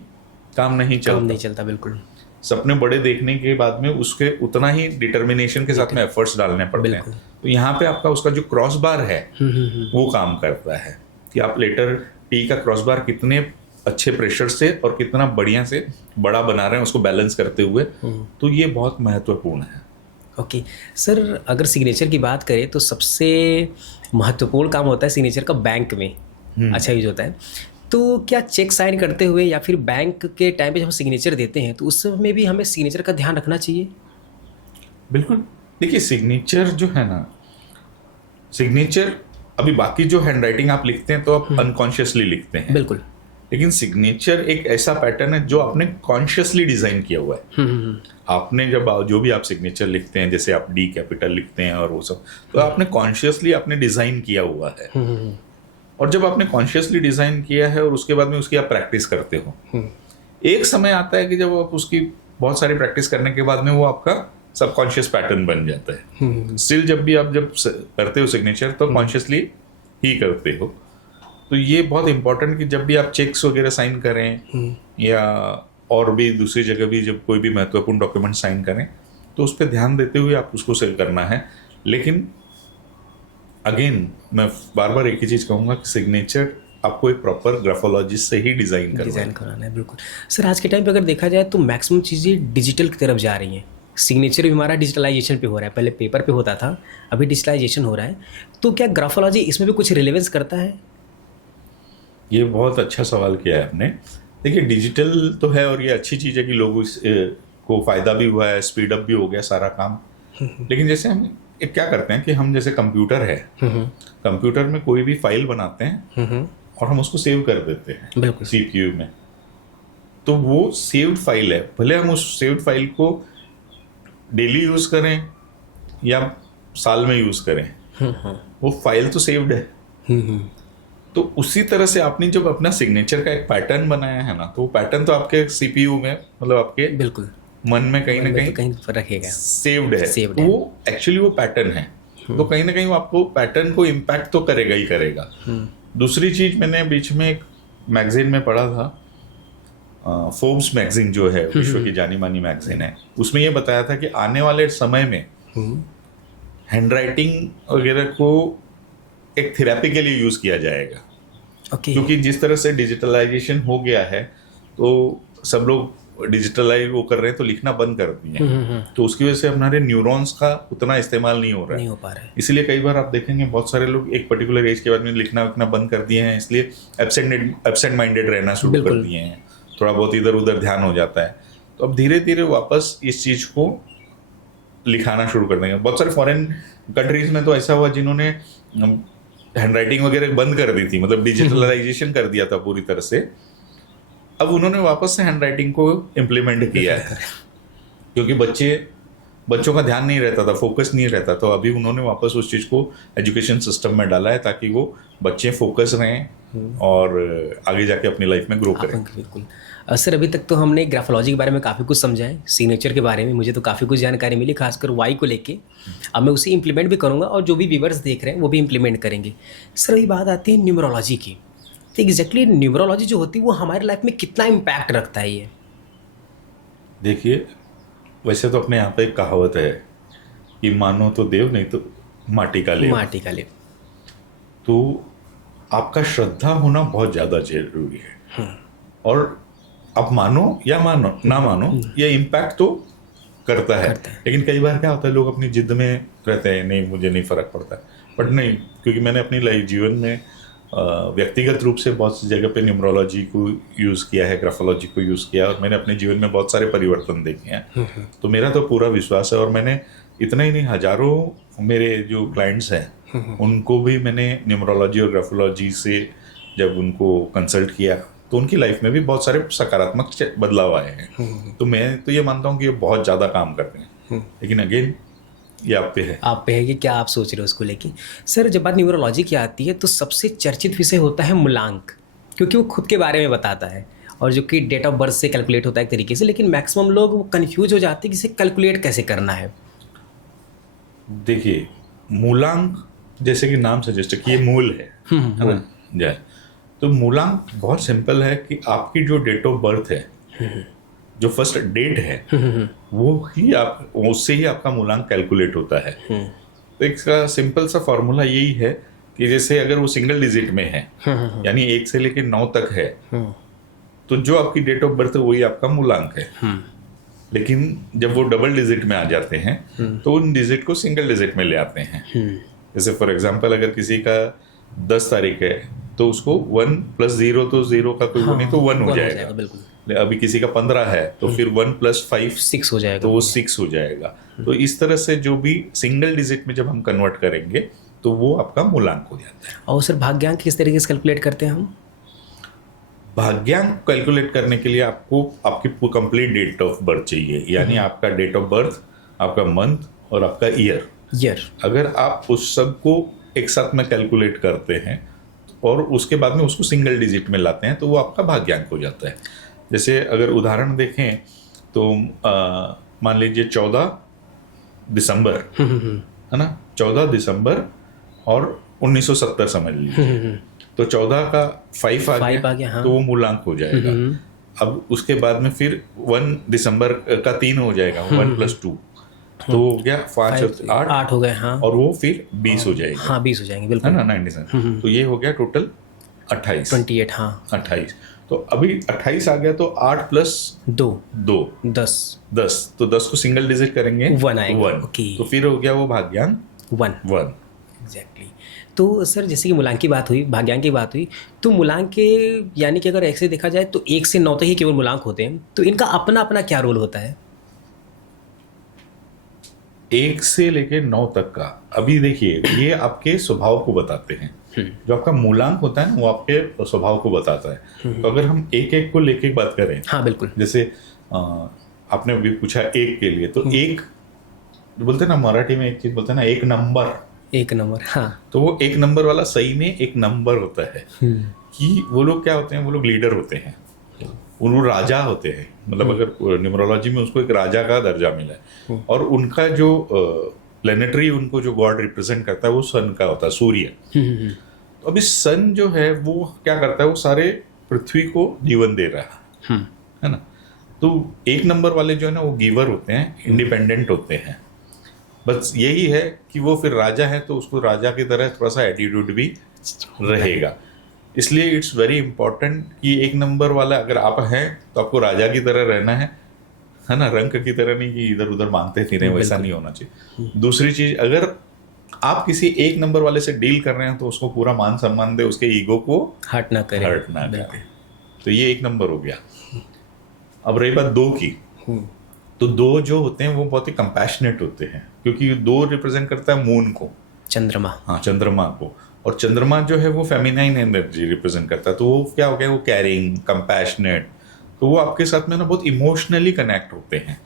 काम नहीं चलता। बिल्कुल। सपने बड़े देखने के बाद में उसके उतना ही डिटर्मिनेशन के साथ में एफर्ट्स डालने पड़ते हैं। तो यहाँ पे आपका उसका जो क्रॉस बार है वो काम करता है कि आप लेटर टी का क्रॉस बार कितने अच्छे प्रेशर से और कितना बढ़िया से बड़ा बना रहे हैं उसको बैलेंस करते हुए। तो ये बहुत महत्वपूर्ण है। ओके सर, अगर सिग्नेचर की बात करें तो सबसे महत्वपूर्ण काम होता है सिग्नेचर का बैंक में अच्छा यूज होता है। तो क्या चेक साइन करते हुए या फिर बैंक के टाइम पे जब हम सिग्नेचर देते हैं तो उस समय भी हमें सिग्नेचर का ध्यान रखना चाहिए? बिल्कुल। देखिए सिग्नेचर जो है ना, सिग्नेचर अभी बाकी जो हैंडराइटिंग आप लिखते हैं तो आप अनकॉन्शियसली लिखते हैं। बिल्कुल। लेकिन सिग्नेचर एक ऐसा पैटर्न है जो आपने कॉन्शियसली डिजाइन किया हुआ है। आपने जब जो भी आप सिग्नेचर लिखते हैं, जैसे आप डी कैपिटल लिखते हैं और वो सब, तो आपने कॉन्शियसली आपने डिजाइन किया हुआ है। और जब आपने कॉन्शियसली डिजाइन किया है और उसके बाद में उसकी आप प्रैक्टिस करते हो, एक समय आता है कि जब आप उसकी बहुत सारी प्रैक्टिस करने के बाद में वो आपका सबकॉन्शियस पैटर्न बन जाता है। स्टिल जब भी आप जब करते हो सिग्नेचर तो कॉन्शियसली ही करते हो। तो ये बहुत इंपॉर्टेंट कि जब भी आप चेक्स वगैरह साइन करें या और भी दूसरी जगह भी जब कोई भी महत्वपूर्ण डॉक्यूमेंट साइन करें तो उस पर ध्यान देते हुए आप उसको सेव करना है। लेकिन अगेन मैं बार बार एक ही चीज़ कहूँगा कि सिग्नेचर आपको एक प्रॉपर ग्राफोलॉजिस्ट से ही डिज़ाइन कराना है। बिल्कुल सर, आज के टाइम पे अगर देखा जाए तो मैक्सिमम चीज़ें डिजिटल की तरफ जा रही हैं। सिग्नेचर भी हमारा डिजिटलाइजेशन पे हो रहा है, पहले पेपर पे होता था, अभी डिजिटलाइजेशन हो रहा है। तो क्या ग्राफोलॉजी इसमें भी कुछ रिलेवेंस करता है? ये बहुत अच्छा सवाल किया है आपने। देखिए डिजिटल तो है और ये अच्छी चीज़ है कि लोगों को फ़ायदा भी हुआ है, स्पीड अप भी हो गया सारा काम। लेकिन जैसे हम क्या करते हैं कि हम जैसे कंप्यूटर है, कंप्यूटर में कोई भी फाइल बनाते हैं और हम उसको सेव कर देते हैं CPU में। तो वो सेव्ड फाइल है, भले हम उस सेव्ड फाइल को डेली यूज़ करें या साल में यूज़ करें, वो फाइल तो सेव्ड है। तो उसी तरह से आपने जब अपना सिग्नेचर का एक पैटर्न बनाया है ना, तो वो पैटर्न तो आपके CPU में मतलब आपके बिल्कुल मन में कहीं ना कहीं रखेगा, सेव्ड है। वो एक्चुअली वो पैटर्न है। तो कहीं ना कहीं वो आपको पैटर्न को इम्पैक्ट तो करेगा ही करेगा। दूसरी चीज मैंने बीच में एक मैगजीन में पढ़ा था, फोर्ब्स मैगजीन जो है विश्व की जानी मानी मैगजीन है, उसमें ये बताया था कि आने वाले समय में हैंडराइटिंग वगैरह को एक थेरेपी के लिए यूज किया जाएगा। ओके। क्योंकि जिस तरह से डिजिटलाइजेशन हो गया है तो सब लोग डिजिटलाइज वो कर रहे हैं तो लिखना बंद कर दिए हैं, तो उसकी वजह से हमारे न्यूरॉन्स का उतना इस्तेमाल नहीं हो रहा नहीं है। हो पा रहा है। इसलिए कई बार आप देखेंगे बहुत सारे लोग एक पर्टिकुलर एज के बाद में लिखना उतना बंद कर दिए हैं, इसलिए एब्सेंट माइंडेड रहना शुरू कर बिल्कुल। दिए हैं, थोड़ा बहुत इधर उधर ध्यान हो जाता है। तो अब धीरे धीरे वापस इस चीज को लिखाना शुरू कर देंगे। बहुत सारे फॉरेन कंट्रीज में तो ऐसा हुआ जिन्होंने हैंडराइटिंग वगैरह बंद कर दी थी, मतलब डिजिटलाइजेशन कर दिया था पूरी तरह से। अब उन्होंने वापस से हैंडराइटिंग को इम्प्लीमेंट किया है क्योंकि बच्चों का ध्यान नहीं रहता था, फोकस नहीं रहता, तो अभी उन्होंने वापस उस चीज़ को एजुकेशन सिस्टम में डाला है ताकि वो बच्चे फोकस रहें और आगे जाके अपनी लाइफ में ग्रो करें। बिल्कुल। सर अभी तक तो हमने ग्राफोलॉजी के बारे में काफ़ी कुछ समझा है, सिग्नेचर के बारे में मुझे तो काफ़ी कुछ जानकारी मिली, खासकर वाई को लेके। अब मैं उसे इम्प्लीमेंट भी करूँगा और जो भी व्यूअर्स देख रहे हैं वो भी इम्प्लीमेंट करेंगे। सर अभी बात आती है न्यूमरोलॉजी की, तो एग्जैक्टली न्यूमरोलॉजी जो होती है वो हमारी लाइफ में कितना इम्पैक्ट रखता है ये? देखिए, वैसे तो अपने यहाँ पे एक कहावत है कि मानो तो देव नहीं तो माटी का लेव। माटी का लेव। तो आपका श्रद्धा होना बहुत ज़्यादा जरूरी है, और आप मानो या ना मानो ये इम्पैक्ट तो करता है। लेकिन कई बार क्या होता है, लोग अपनी जिद में रहते हैं, नहीं मुझे नहीं फर्क पड़ता, बट नहीं, क्योंकि मैंने अपनी लाइफ जीवन में व्यक्तिगत रूप से बहुत सी जगह पे न्यूमरोलॉजी को यूज़ किया है, ग्राफोलॉजी को यूज़ किया, और मैंने अपने जीवन में बहुत सारे परिवर्तन देखे हैं। तो मेरा तो पूरा विश्वास है, और मैंने इतना ही नहीं, हजारों मेरे जो क्लाइंट्स हैं उनको भी मैंने न्यूमरोलॉजी और ग्राफोलॉजी से जब उनको कंसल्ट किया तो उनकी लाइफ में भी बहुत सारे सकारात्मक बदलाव आए हैं। तो मैं तो ये मानता हूँ कि ये बहुत ज़्यादा काम करते हैं, लेकिन अगेन ये आप पे है। आप पे है कि क्या आप सोच रहे हो उसको लेके। सर जब बात न्यूमरोलॉजी की आती है तो सबसे चर्चित विषय होता है मूलांक, क्योंकि वो खुद के बारे में बताता है और जो कि डेट ऑफ बर्थ से कैलकुलेट होता है एक तरीके से, लेकिन मैक्सिमम लोग वो कन्फ्यूज हो जाते हैं कि इसे कैलकुलेट कैसे करना है। देखिए, मूलांक जैसे कि नाम सजेस्ट कि ये मूल है ना, जय, तो मूलांक बहुत सिंपल है कि आपकी जो डेट ऑफ बर्थ है, जो फर्स्ट डेट है, वो ही आप, उससे ही आपका मूलांक कैलकुलेट होता है। तो इसका सिंपल सा फॉर्मूला यही है कि जैसे अगर वो सिंगल डिजिट में है, यानी 1 से लेकर 9 तक है, तो जो आपकी डेट ऑफ बर्थ है वही आपका मूलांक है। लेकिन जब वो डबल डिजिट में आ जाते हैं तो उन डिजिट को सिंगल डिजिट में ले आते हैं। जैसे फॉर एग्जांपल अगर किसी का 10 तारीख है तो उसको 1 + 0 तो 0 का कोई वो नहीं, तो 1 हो जाएगा। बिल्कुल। अभी किसी का 15 है तो फिर 1 + 5 6 हो जाएगा, तो वो 6 हो जाएगा। तो इस तरह से जो भी सिंगल डिजिट में जब हम कन्वर्ट करेंगे तो वो आपका मूलांक हो जाता है। और सर भाग्यांक किस तरीके से कैलकुलेट करते हैं हम? भाग्यांक कैलकुलेट करने के लिए आपको आपकी कंप्लीट डेट ऑफ बर्थ चाहिए, यानी आपका डेट ऑफ बर्थ, आपका मंथ और आपका ईयर। अगर आप उस सब को एक साथ में कैलकुलेट करते हैं और उसके बाद में उसको सिंगल डिजिट में लाते हैं तो वो आपका भाग्यांक हो जाता है। जैसे अगर उदाहरण देखें तो मान लीजिए 14 दिसंबर है ना, 14 दिसंबर और 1970 समझ लीजिए, तो 14 का 5 आ गया, हाँ। तो वो मूलांक हो जाएगा। अब उसके बाद में फिर 1 दिसंबर का 3 हो जाएगा, 1 + 2 तो हो गया 5 8 हो गए, हाँ। और वो फिर 20 हो जाएगा, हाँ 20 हो जाएंगे, बिल्कुल है ना, 97। तो ये हो गया टोटल 28, 28, हाँ 28। तो अभी 28 आ गया तो 8 + 2 10, तो 10 को सिंगल डिजिट करेंगे 1 आएगा, 1, तो फिर हो गया वो भाग्यांक 1 एग्जैक्टली। तो सर जैसे कि मूलांक की बात हुई, भाग्यांक की बात हुई, तो मूलांक के यानी कि अगर ऐसे देखा जाए तो 1 से 9 तक ही केवल मूलांक होते हैं, तो इनका अपना अपना क्या रोल होता है? 1 से लेके 9 तक का, अभी देखिए ये आपके स्वभाव को बताते हैं। जो आपका मूलांक होता है ना वो आपके स्वभाव को बताता है। तो अगर हम एक को लेके बात करें, हाँ बिल्कुल, जैसे आपने अभी पूछा 1 के लिए, तो 1 बोलते हैं ना, मराठी में एक चीज बोलते हैं ना, 1 नंबर, हाँ। तो वो 1 नंबर वाला सही में एक नंबर होता है कि वो लोग क्या होते हैं, वो लोग लीडर होते हैं, वो राजा होते हैं, मतलब अगर न्यूमरोलॉजी में उसको एक राजा का दर्जा मिला है। और उनका जो प्लेनेटरी, उनको जो गॉड रिप्रेजेंट करता है वो सन का होता है, सूर्य। तो अभी सन जो है वो क्या करता है, वो सारे पृथ्वी को जीवन दे रहा है ना। तो 1 नंबर वाले जो है ना वो गिवर होते हैं, इंडिपेंडेंट होते हैं। बस यही है कि वो फिर राजा है तो उसको राजा की तरह थोड़ा सा एटीट्यूड भी रहेगा। इसलिए इट्स वेरी इंपॉर्टेंट कि एक नंबर वाला अगर आप हैं तो आपको राजा की तरह रहना है ना, रंक की तरह नहीं कि इधर उधर मांगते फिरें, वैसा नहीं होना चाहिए। दूसरी चीज, अगर आप किसी एक नंबर वाले से डील कर रहे हैं तो उसको पूरा मान सम्मान दे, उसके ईगो को हर्ट ना करे। तो ये एक नंबर हो गया। अब रही बात दो की, तो दो जो होते हैं वो बहुत ही कंपैशनेट होते हैं, क्योंकि दो रिप्रेजेंट करता है मून को, चंद्रमा। हाँ, चंद्रमा को, और चंद्रमा जो है वो फेमिनाइन एनर्जी रिप्रेजेंट करता है। तो वो क्या हो गया, वो कैरिंग, कंपैशनेट, तो वो आपके साथ में ना बहुत इमोशनली कनेक्ट होते हैं।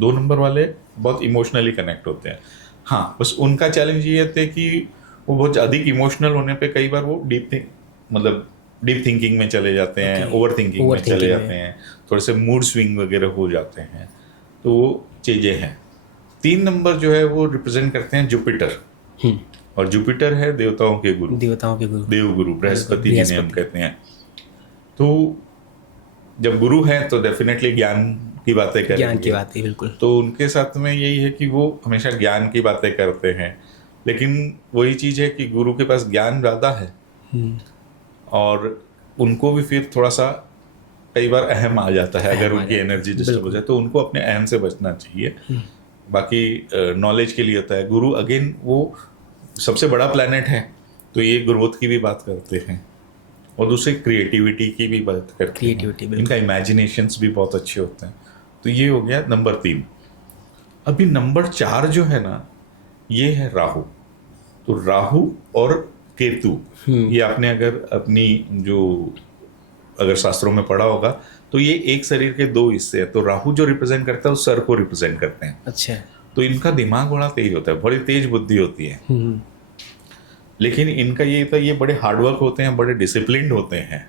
दो नंबर वाले बहुत इमोशनली कनेक्ट होते हैं। हाँ, बस उनका चैलेंज ये थे कि वो बहुत अधिक इमोशनल होने पे कई बार वो डीप थिंकिंग में चले जाते हैं, ओवर थिंकिंग में चले जाते हैं, थोड़े से मूड स्विंग वगैरह हो जाते हैं। तो वो चीजें हैं। 3 नंबर जो है वो रिप्रेजेंट करते हैं जुपिटर, और जुपिटर है देवताओं के गुरु, देवगुरु, बृहस्पति जिन्हें हम कहते हैं। तो जब गुरु हैं तो डेफिनेटली ज्ञान की बातें करेंगे, ज्ञान की बातें, बिल्कुल। तो उनके साथ में यही है कि वो हमेशा ज्ञान की बातें करते हैं, लेकिन वही चीज है कि गुरु के पास ज्ञान ज्यादा है और उनको भी फिर थोड़ा सा कई बार अहम आ जाता है। अगर उनकी एनर्जी डिस्टर्ब हो जाए तो उनको अपने अहम से बचना चाहिए। बाकी नॉलेज के लिए होता है। गुरु अगेन वो सबसे बड़ा प्लैनेट है, तो ये ग्रोथ की भी बात करते हैं, और दूसरे क्रिएटिविटी की भी बात करते हैं। इनका इमेजिनेशंस भी बहुत अच्छे होते हैं। तो ये हो गया नंबर 3। अभी नंबर 4 जो है ना, ये है राहु। तो राहु और केतु, ये आपने अगर अपनी जो अगर शास्त्रों में पढ़ा होगा तो ये एक शरीर के 2 हिस्से हैं। तो राहु जो रिप्रेजेंट करता है वो सर को रिप्रेजेंट करते हैं। अच्छा। तो इनका दिमाग बड़ा तेज होता है, बड़ी तेज बुद्धि होती है। लेकिन इनका ये बड़े हार्डवर्क होते हैं, बड़े डिसिप्लिन्ड होते हैं।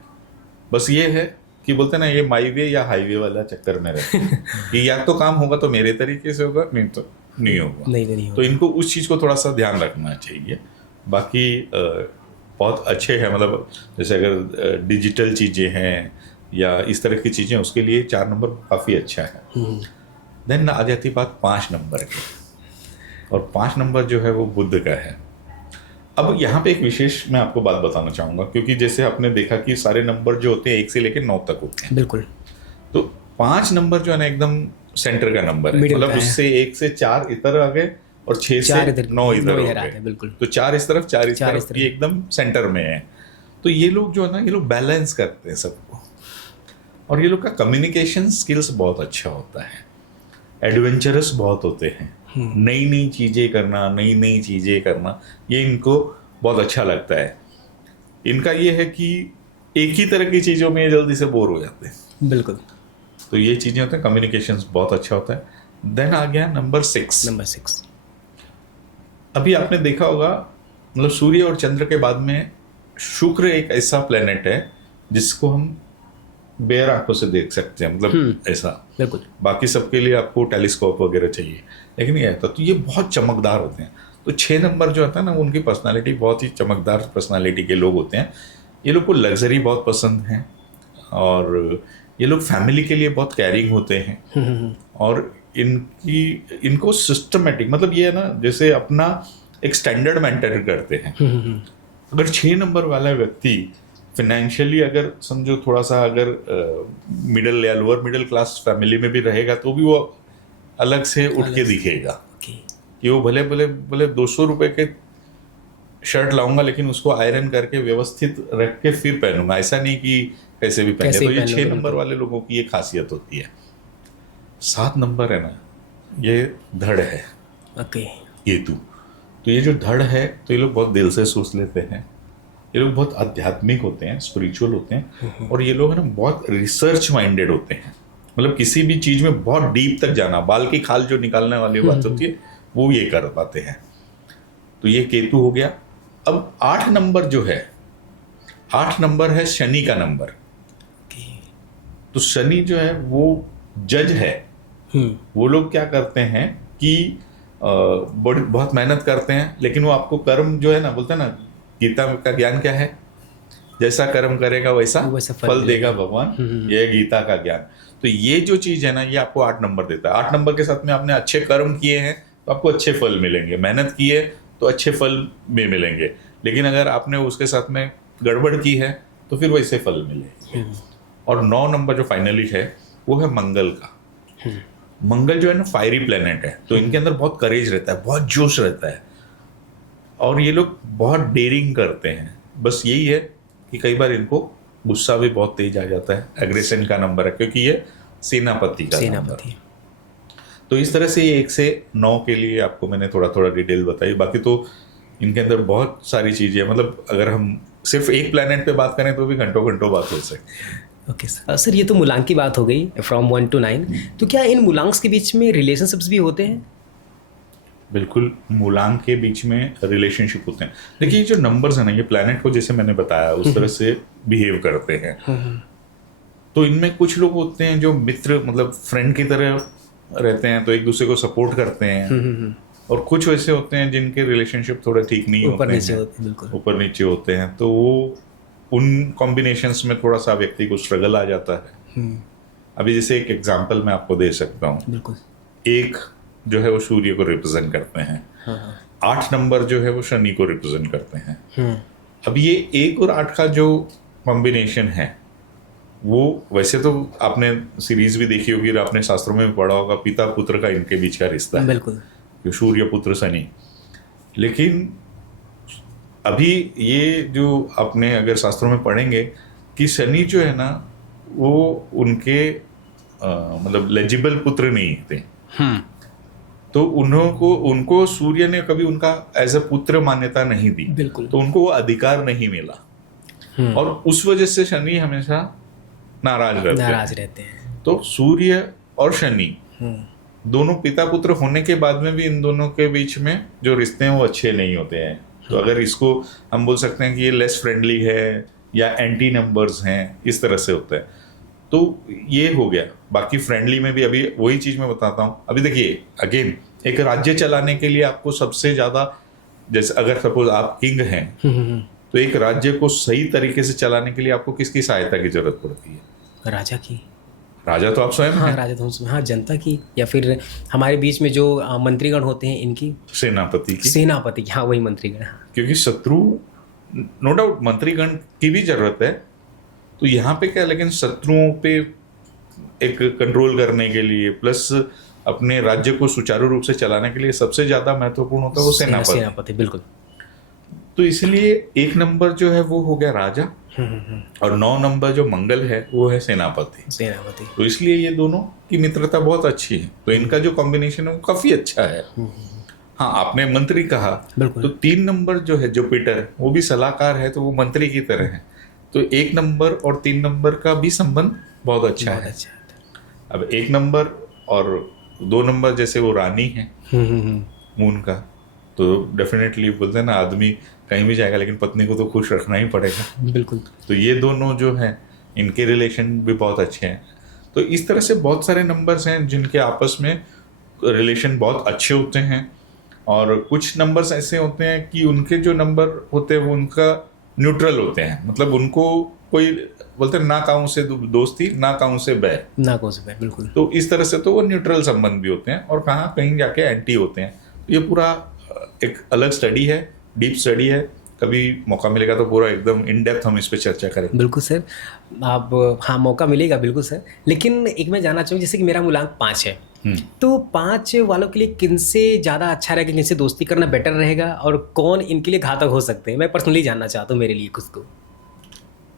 बस ये है कि बोलते हैं ना, ये माई वे या हाईवे वाला चक्कर में रहते हैं कि या तो काम होगा तो मेरे तरीके से होगा, नहीं तो नहीं होगा। तो इनको उस चीज़ को थोड़ा सा ध्यान रखना चाहिए। बाकी बहुत अच्छे हैं, मतलब जैसे अगर डिजिटल चीज़ें हैं या इस तरह की चीज़ें, उसके लिए 4 नंबर काफ़ी अच्छा है। देन आ जाती बात 5 नंबर की, और 5 नंबर जो है वो बुध का है। अब यहाँ पे एक विशेष मैं आपको बात बताना चाहूँगा, क्योंकि जैसे आपने देखा कि सारे नंबर जो होते हैं 1 से लेकर 9 तक होते हैं। बिल्कुल। तो 5 नंबर जो है ना, एकदम सेंटर का नंबर है, मतलब उससे 1 से 4 इधर आ गए और 6 से 9 इधर आ गए। बिल्कुल। तो 4 इस तरफ, 4 इस तरफ, ये एकदम सेंटर में है। तो ये लोग जो है ना, ये लोग बैलेंस करते हैं सबको, और ये लोग का कम्युनिकेशन स्किल्स बहुत अच्छा होता है, एडवेंचरस बहुत होते हैं, नई नई चीज़ें करना ये इनको बहुत अच्छा लगता है। इनका ये है कि एक ही तरह की चीज़ों में ये जल्दी से बोर हो जाते हैं। बिल्कुल। तो ये चीज़ें होते हैं, कम्युनिकेशन बहुत अच्छा होता है। देन आ गया नंबर 6। अभी आपने देखा होगा, मतलब सूर्य और चंद्र के बाद में शुक्र एक ऐसा प्लेनेट है जिसको हम बेयर आंखों से देख सकते हैं, मतलब ऐसा। बिल्कुल। बाकी सबके लिए आपको टेलीस्कोप वगैरह चाहिए, लेकिन ये आता तो ये बहुत चमकदार होते हैं। तो 6 नंबर जो होता है ना, उनकी पर्सनालिटी बहुत ही चमकदार पर्सनालिटी के लोग होते हैं। ये लोग को लग्जरी बहुत पसंद है, और ये लोग फैमिली के लिए बहुत केयरिंग होते हैं, और इनको सिस्टमेटिक, मतलब ये है ना, जैसे अपना एक स्टैंडर्ड मेंटेन करते हैं। अगर 6 नंबर वाला व्यक्ति फाइनेंशियली अगर समझो थोड़ा सा अगर मिडिल या लोअर मिडिल क्लास फैमिली में भी रहेगा, तो भी वो अलग से उठ के दिखेगा कि वो भले 200 रुपए के शर्ट लाऊंगा, लेकिन उसको आयरन करके व्यवस्थित रख के फिर पहनूंगा, ऐसा नहीं कि कैसे भी पहने। तो ये 6 नंबर वाले लोगों की ये खासियत होती है। 7 नंबर है ना, ये धड़ है, केतु। तो ये जो धड़ है, तो ये लोग बहुत दिल से सोच लेते हैं, ये लोग बहुत आध्यात्मिक होते हैं, स्पिरिचुअल होते हैं, और ये लोग है ना बहुत रिसर्च माइंडेड होते हैं। मतलब किसी भी चीज में बहुत डीप तक जाना, बाल की खाल जो निकालने वाली बात होती है, वो ये कर पाते हैं। तो ये केतु हो गया। अब 8 नंबर जो है, 8 नंबर है शनि का नंबर। तो शनि जो है वो जज है। वो लोग क्या करते हैं कि बहुत मेहनत करते हैं, लेकिन वो आपको कर्म जो है ना, बोलते हैं ना, गीता का ज्ञान क्या है, जैसा कर्म करेगा वैसा फल देगा भगवान, ये गीता का ज्ञान। तो ये जो चीज है ना, ये आपको 8 नंबर देता है। 8 नंबर के साथ में आपने अच्छे कर्म किए हैं तो आपको अच्छे फल मिलेंगे, मेहनत की है तो अच्छे फल भी मिलेंगे। लेकिन अगर आपने उसके साथ में गड़बड़ की है तो फिर वैसे फल मिले। और 9 नंबर जो फाइनली है वो है मंगल का। मंगल जो है ना फायरी प्लेनेट है, तो इनके अंदर बहुत करेज रहता है, बहुत जोश रहता है, और ये लोग बहुत डेयरिंग करते हैं। बस यही है कि कई बार इनको गुस्सा भी बहुत तेज आ जाता है। एग्रेशन का नंबर है क्योंकि ये सेनापति का नंबर है। तो इस तरह से ये 1 से 9 के लिए आपको मैंने थोड़ा थोड़ा डिटेल बताई। बाकी तो इनके अंदर बहुत सारी चीज़ें, मतलब अगर हम सिर्फ एक प्लैनेट पे बात करें तो भी घंटों घंटों बात हो सकती। ओके सर, ये तो मूलांक की बात हो गई फ्रॉम 1 to 9। तो क्या इन मूलांक्स के बीच में रिलेशनशिप्स भी होते हैं? बिल्कुल, मूलांक के बीच में रिलेशनशिप होते हैं। देखिए, जो नंबर्स है ना, ये प्लैनेट को जैसे मैंने बताया उस तरह से बिहेव करते हैं। तो इनमें कुछ लोग होते हैं जो मित्र, मतलब फ्रेंड की तरह रहते हैं, तो एक दूसरे को सपोर्ट करते हैं। और कुछ वैसे होते हैं जिनके रिलेशनशिप थोड़े ठीक नहीं होते हैं, बिल्कुल ऊपर नीचे होते हैं। तो वो उन कॉम्बिनेशंस में थोड़ा सा व्यक्ति को स्ट्रगल आ जाता है। अभी जैसे एक एग्जांपल मैं आपको दे सकता हूँ। बिल्कुल। एक जो है वो सूर्य को रिप्रेजेंट करते हैं। 8 नंबर जो है वो शनि को रिप्रेजेंट करते हैं। अब ये 1 और 8 का जो कॉम्बिनेशन है वो, वैसे तो आपने सीरीज भी देखी होगी और आपने शास्त्रों में भी पढ़ा होगा, पिता पुत्र का इनके बीच का रिश्ता है। बिल्कुल, सूर्य पुत्र शनि। लेकिन अभी ये जो आपने अगर शास्त्रों में पढ़ेंगे कि शनि जो है ना वो उनके मतलब लेजिबल पुत्र नहीं थे। तो उनको सूर्य ने कभी उनका एज अ पुत्र मान्यता नहीं दी। बिल्कुल। तो उनको वो अधिकार नहीं मिला, और उस वजह से शनि हमेशा नाराज रहते हैं। तो सूर्य और शनि दोनों पिता पुत्र होने के बाद में भी इन दोनों के बीच में जो रिश्ते हैं वो अच्छे नहीं होते हैं। तो अगर इसको हम बोल सकते हैं कि ये लेस फ्रेंडली है या एंटी नंबर्स हैं, इस तरह से होता है। तो ये हो गया। बाकी फ्रेंडली में भी अभी वही चीज़ मैं बताता हूँ। अभी देखिए, अगेन एक राज्य चलाने के लिए आपको सबसे ज़्यादा, जैसे अगर सपोज आप किंग हैं, तो एक राज्य को सही तरीके से चलाने के लिए आपको किसकी सहायता की जरूरत पड़ती है? राजा की। राजा तो आप स्वयं हैं। राजा तो हम स्वयं, हाँ, जनता की, या फिर हमारे बीच में जो मंत्रीगण होते हैं इनकी, सेनापति की, हाँ वही मंत्रीगण। क्योंकि शत्रु, नो डाउट मंत्रीगण की भी जरूरत है। तो यहाँ पे क्या, लेकिन शत्रुओं पे एक कंट्रोल करने के लिए प्लस अपने राज्य को सुचारू रूप से चलाने के लिए सबसे ज्यादा महत्वपूर्ण होता है वो सेनापति। बिल्कुल। तो इसलिए 1 नंबर जो है वो हो गया राजा, और 9 नंबर जो मंगल है वो है सेनापति। तो इसलिए ये दोनों की मित्रता बहुत अच्छी है। तो इनका जो कॉम्बिनेशन है वो काफी अच्छा है। हाँ, आपने मंत्री कहा, तो 3 नंबर जो है जुपिटर, वो भी सलाहकार है, तो वो मंत्री की तरह है। तो 1 नंबर और 3 नंबर का भी संबंध बहुत अच्छा है। अब 1 नंबर और 2 नंबर जैसे वो रानी है मून का, तो डेफिनेटली बोलते हैं ना, आदमी कहीं भी जाएगा लेकिन पत्नी को तो खुश रखना ही पड़ेगा। बिल्कुल। तो ये दोनों जो हैं इनके रिलेशन भी बहुत अच्छे हैं। तो इस तरह से बहुत सारे नंबर्स हैं जिनके आपस में रिलेशन बहुत अच्छे होते हैं। और कुछ नंबर्स ऐसे होते हैं कि उनके जो नंबर होते हैं वो उनका न्यूट्रल होते हैं, मतलब उनको कोई बोलते हैं ना काऊ से दोस्ती, ना काऊ से बैर, बिल्कुल। तो इस तरह से तो वो न्यूट्रल संबंध भी होते हैं, और कहाँ कहीं जाके एंटी होते हैं। ये पूरा एक अलग स्टडी है, डीप स्टडी है। कभी मौका मिलेगा तो पूरा एकदम इन डेप्थ हम इस पे चर्चा करेंगे। बिल्कुल सर, आप, हाँ, मौका मिलेगा बिल्कुल सर। लेकिन एक मैं जानना चाहूँ, जैसे कि मेरा मूलांक 5 है, तो 5 वालों के लिए किनसे ज़्यादा अच्छा रहेगा, किनसे दोस्ती करना बेटर रहेगा, और कौन इनके लिए घातक हो सकते हैं? मैं पर्सनली जानना चाहता हूँ मेरे लिए खुद को।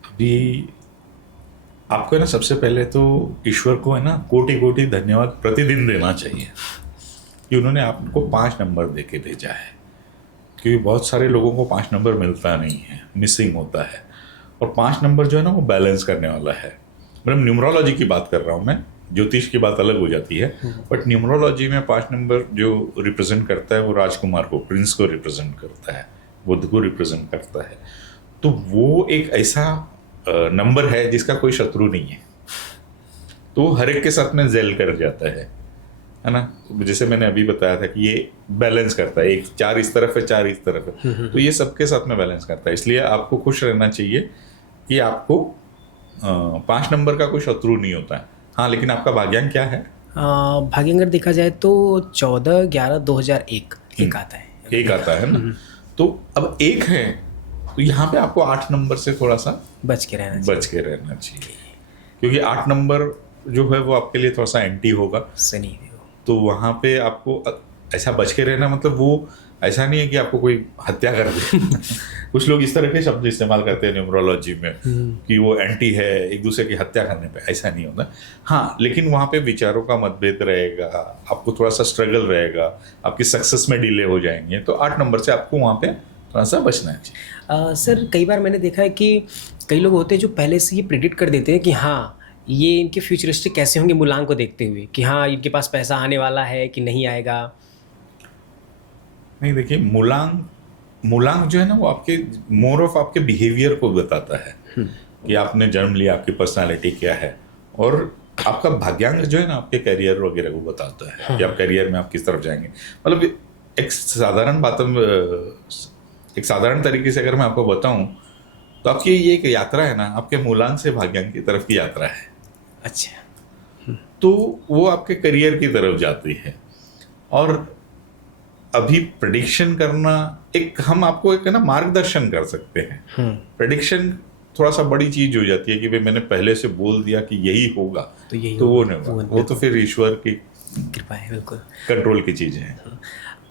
अभी आपको है ना, सबसे पहले तो ईश्वर को है ना कोटि कोटि धन्यवाद प्रतिदिन देना चाहिए कि उन्होंने आपको 5 नंबर दे के भेजा है। क्योंकि बहुत सारे लोगों को 5 नंबर मिलता नहीं है, मिसिंग होता है। और 5 नंबर जो है ना वो बैलेंस करने वाला है। मतलब न्यूमरोलॉजी की बात कर रहा हूँ मैं, ज्योतिष की बात अलग हो जाती है, बट न्यूमरोलॉजी में 5 नंबर जो रिप्रेजेंट करता है वो राजकुमार को, प्रिंस को रिप्रेजेंट करता है, बुध को रिप्रेजेंट करता है। तो वो एक ऐसा नंबर है जिसका कोई शत्रु नहीं है, तो हर एक के साथ में जेल कर जाता है ना। जैसे मैंने अभी बताया था कि ये बैलेंस करता है, एक 4 इस तरफ है, 4 इस तरफ है, तो ये सबके साथ में बैलेंस करता है। इसलिए आपको खुश रहना चाहिए कि आपको 5 नंबर का कोई शत्रु नहीं होता है। हाँ, लेकिन आपका भाग्यांक क्या है? भाग्यांक अगर देखा जाए तो 14/11/2001 एक आता है। एक आता है ना। तो अब 1 है तो यहाँ पे आपको 8 नंबर से थोड़ा सा बच के रहना चाहिए। बच के रहना चाहिए, क्योंकि 8 नंबर जो है वो आपके लिए थोड़ा सा एंटी होगा। सही है वो। तो वहाँ पे आपको ऐसा बच के रहना, मतलब वो ऐसा नहीं है कि आपको कोई हत्या कर दे। कुछ लोग इस तरह के शब्द इस्तेमाल करते हैं न्यूमरोलॉजी में कि वो एंटी है, एक दूसरे की हत्या करने पे, ऐसा नहीं होता। हाँ, लेकिन वहाँ पे विचारों का मतभेद रहेगा, आपको थोड़ा सा स्ट्रगल रहेगा, आपकी सक्सेस में डिले हो जाएंगे। तो 8 नंबर से आपको वहाँ पे थोड़ा सा बचना चाहिए। सर कई बार मैंने देखा है कि कई लोग होते हैं जो पहले से ये प्रिडिक्ट कर देते हैं कि हाँ ये इनके फ्यूचरिस्टिक कैसे होंगे मूलांक को देखते हुए, कि हाँ इनके पास पैसा आने वाला है कि नहीं आएगा। नहीं, देखिए, मूलांक जो है ना वो आपके मोर ऑफ आपके बिहेवियर को बताता है कि आपने जन्म लिया, आपकी पर्सनालिटी क्या है। और आपका भाग्यांक जो है ना आपके करियर वगैरह को बताता है कि आप करियर में आप किस तरफ जाएंगे। मतलब एक साधारण बात, एक साधारण तरीके से अगर मैं आपको बताऊं तो आपकी ये एक यात्रा है ना, आपके मूलांक से भाग्यांक की तरफ की यात्रा है। अच्छा। तो वो आपके करियर की तरफ जाती है। और अभी प्रेडिक्शन करना, एक हम आपको एक है ना मार्गदर्शन कर सकते हैं। प्रेडिक्शन थोड़ा सा बड़ी चीज हो जाती है कि भाई मैंने पहले से बोल दिया कि यही होगा, तो वो नहीं होगा। वो तो फिर ईश्वर की कृपा है, बिल्कुल कंट्रोल की चीजें हैं।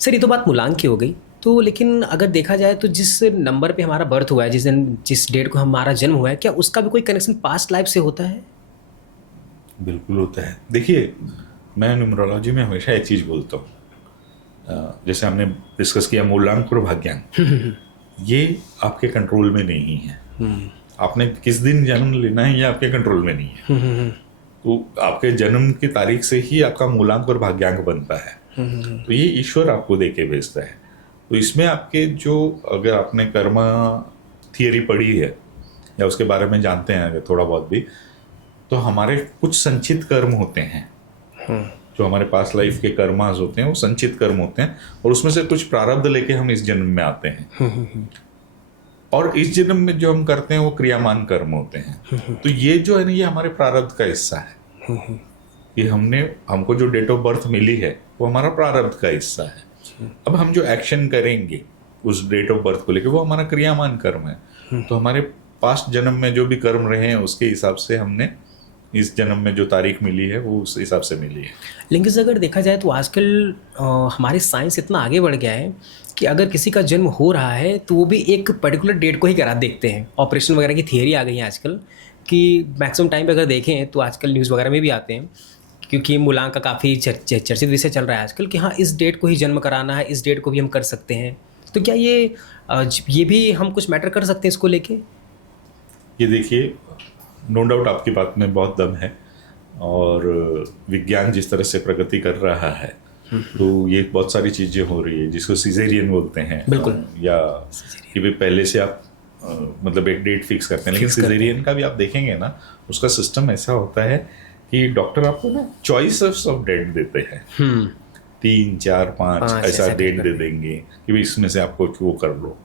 सर ये तो बात मूलांक की हो गई। तो लेकिन अगर देखा जाए तो जिस नंबर पे हमारा बर्थ हुआ है, जिस डेट को हमारा जन्म हुआ है, क्या उसका भी कोई कनेक्शन पास्ट लाइफ से होता है? बिल्कुल होता है। देखिए, मैं न्यूमरोलॉजी में हमेशा एक चीज बोलता हूँ, जैसे हमने डिस्कस किया मूलांक और भाग्यांक, ये आपके कंट्रोल में नहीं है। आपने किस दिन जन्म लेना है ये आपके कंट्रोल में नहीं है। तो आपके जन्म की तारीख से ही आपका मूलांक और भाग्यांक बनता है। तो ये ईश्वर आपको देके भेजता है। तो इसमें आपके जो, अगर आपने कर्मा थियरी पढ़ी है या उसके बारे में जानते हैं अगर थोड़ा बहुत भी, तो हमारे कुछ संचित कर्म होते हैं। जो हमारे पास लाइफ के कर्मास होते हैं वो संचित कर्म होते हैं, और उसमें से कुछ प्रारब्ध लेके हम इस जन्म में आते हैं। और इस जन्म में जो हम करते हैं वो क्रियामान कर्म होते हैं। तो ये जो है ना, ये हमारे प्रारब्ध का हिस्सा है। कि हमको जो डेट ऑफ बर्थ मिली है वो हमारा प्रारब्ध का हिस्सा है। अब हम जो एक्शन करेंगे उस डेट ऑफ बर्थ को लेकर, वो हमारा क्रियामान कर्म है। तो हमारे पास्ट जन्म में जो भी कर्म रहे हैं उसके हिसाब से हमने इस जन्म में जो तारीख मिली है वो उस हिसाब से मिली है। लेकिन अगर देखा जाए तो आजकल हमारी साइंस इतना आगे बढ़ गया है कि अगर किसी का जन्म हो रहा है तो वो भी एक पर्टिकुलर डेट को ही करा देखते हैं। ऑपरेशन वगैरह की थियरी आ गई है आजकल कि मैक्सिमम टाइम पे अगर देखें तो आजकल न्यूज़ वगैरह में भी आते हैं, क्योंकि मूलांक का काफ़ी चर्चित विषय चल रहा है आजकल कि हाँ इस डेट को ही जन्म कराना है, इस डेट को भी हम कर सकते हैं। तो क्या ये भी हम कुछ मैटर कर सकते हैं इसको लेके? ये देखिए, नो डाउट आपकी बात में बहुत दम है। और विज्ञान जिस तरह से प्रगति कर रहा है तो ये बहुत सारी चीज़ें हो रही है जिसको सिजेरियन बोलते हैं। बिल्कुल। या कि भाई पहले से आप मतलब एक डेट फिक्स करते हैं। लेकिन सिजेरियन का भी आप देखेंगे ना, उसका सिस्टम ऐसा होता है कि डॉक्टर आपको ना चॉइसेस ऑफ डेट देते हैं। 3, 4, 5 ऐसा डेट दे देंगे कि भाई इसमें से आपको वो कर लो।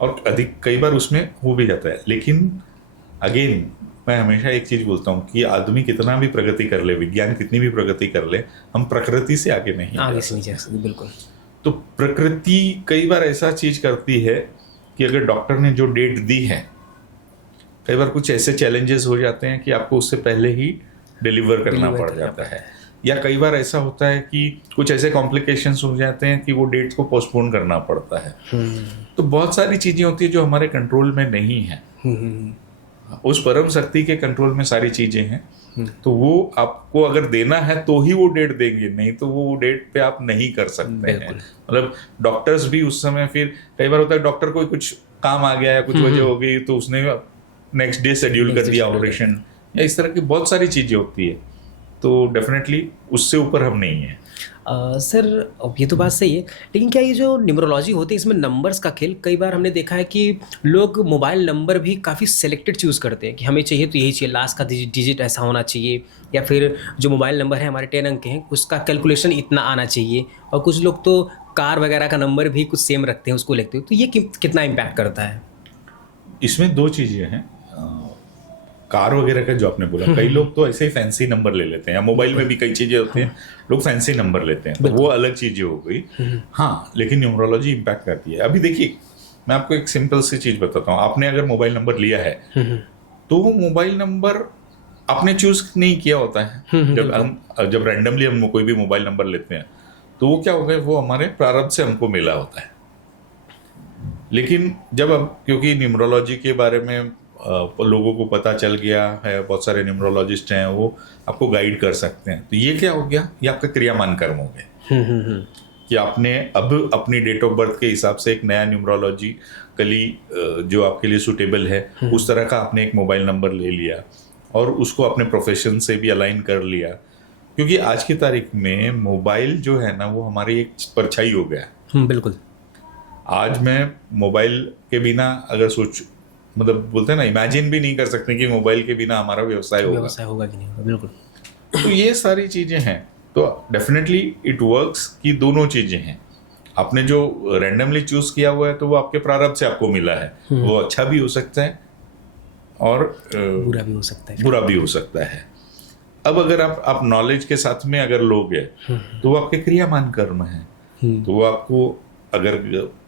और अधिक कई बार उसमें हो भी जाता है। लेकिन अगेन मैं हमेशा एक चीज बोलता हूँ कि आदमी कितना भी प्रगति कर ले, विज्ञान कितनी भी प्रगति कर ले, हम प्रकृति से आगे नहीं जा सकते। बिल्कुल। तो प्रकृति कई बार ऐसा चीज करती है कि अगर डॉक्टर ने जो डेट दी है, कई बार कुछ ऐसे चैलेंजेस हो जाते हैं कि आपको उससे पहले ही डिलीवर करना पड़ जाता है। या कई बार ऐसा होता है कि कुछ ऐसे कॉम्प्लिकेशंस हो जाते हैं कि वो डेट को पोस्टपोन करना पड़ता है। तो बहुत सारी चीजें होती है जो हमारे कंट्रोल में नहीं है। उस परम शक्ति के कंट्रोल में सारी चीजें हैं। तो वो आपको अगर देना है तो ही वो डेट देंगे, नहीं तो वो डेट पे आप नहीं कर सकते हैं। मतलब डॉक्टर्स भी उस समय, फिर कई बार होता है डॉक्टर को कुछ काम आ गया या कुछ वजह हो गई तो उसने नेक्स्ट डे शेड्यूल कर दिया ऑपरेशन, या इस तरह की बहुत सारी चीजें होती है। तो डेफिनेटली उससे ऊपर हम नहीं है। सर अब ये तो बात सही है, लेकिन क्या ये जो न्यूमरोलॉजी होती है इसमें नंबर्स का खेल, कई बार हमने देखा है कि लोग मोबाइल नंबर भी काफ़ी सेलेक्टेड चूज़ करते हैं कि हमें चाहिए तो यही चाहिए, लास्ट का डिजिट ऐसा होना चाहिए, या फिर जो मोबाइल नंबर है हमारे 10 अंक के हैं उसका कैलकुलेशन इतना आना चाहिए। और कुछ लोग तो कार वगैरह का नंबर भी कुछ सेम रखते हैं, उसको लिखते हैं। तो ये कितना इम्पैक्ट करता है? इसमें 2 चीज़ें हैं। कार वगैरह का जो आपने बोला, कई लोग तो ऐसे ही फैंसी नंबर ले लेते हैं, या मोबाइल में भी कई चीजें होती हैं, लोग फैंसी नंबर लेते हैं, तो वो अलग चीजें हो गई। हाँ, लेकिन न्यूमरोलॉजी इम्पैक्ट करती है। अभी देखिए, मैं आपको एक सिंपल सी चीज बताता हूँ। आपने अगर मोबाइल नंबर लिया है तो वो मोबाइल नंबर आपने चूज नहीं किया होता है। जब रैंडमली हम कोई भी मोबाइल नंबर लेते हैं तो वो क्या होगा, वो हमारे प्रारब्ध से हमको मिला होता है। लेकिन जब अब क्योंकि न्यूमरोलॉजी के बारे में लोगों को पता चल गया है, बहुत सारे न्यूमरोलॉजिस्ट हैं, वो आपको गाइड कर सकते हैं। तो ये क्या हो गया, ये आपका क्रियामान कर्म हो गया कि आपने अब अपनी डेट ऑफ बर्थ के हिसाब से एक नया न्यूमरोलॉजिकली जो आपके लिए सूटेबल है उस तरह का आपने एक मोबाइल नंबर ले लिया और उसको अपने प्रोफेशन से भी अलाइन कर लिया। क्योंकि आज की तारीख में मोबाइल जो है ना वो हमारी एक परछाई हो गया। बिल्कुल। आज मैं मोबाइल के बिना अगर मतलब बोलते हैं ना, इमेजिन भी नहीं कर सकते कि मोबाइल के बिना हमारा व्यवसाय होगा कि नहीं होगा। बिल्कुल। तो ये सारी चीजें हैं। तो डेफिनेटली इट वर्क्स कि दोनों चीजें हैं। आपने जो रैंडमली चूज किया हुआ है तो वो आपके प्रारब्ध से आपको मिला है, वो अच्छा भी हो सकता है और बुरा भी हो सकता है। अब अगर आप नॉलेज के साथ में अगर लोगे तो वो आपके क्रियामान कर्म है, तो वो आपको अगर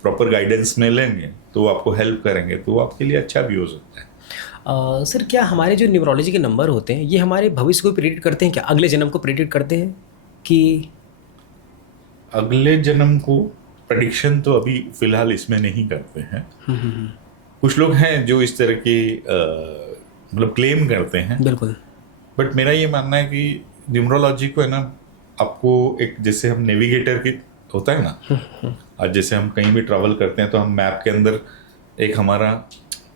प्रॉपर गाइडेंस में लेंगे तो वो आपको हेल्प करेंगे, तो वो आपके लिए अच्छा भी हो सकता है। सर क्या हमारे जो न्यूमरोलॉजी के नंबर होते हैं ये हमारे भविष्य को प्रेडिक्ट करते हैं क्या, अगले जन्म को प्रेडिक्ट करते हैं कि? अगले जन्म को प्रेडिक्शन तो अभी फिलहाल इसमें नहीं करते हैं। कुछ लोग हैं जो इस तरह की मतलब क्लेम करते हैं। बिल्कुल। बट मेरा ये मानना है कि न्यूमरोलॉजी को है ना, आपको एक जैसे हम नेविगेटर की होता है ना, आज जैसे हम कहीं भी ट्रैवल करते हैं तो हम मैप के अंदर एक हमारा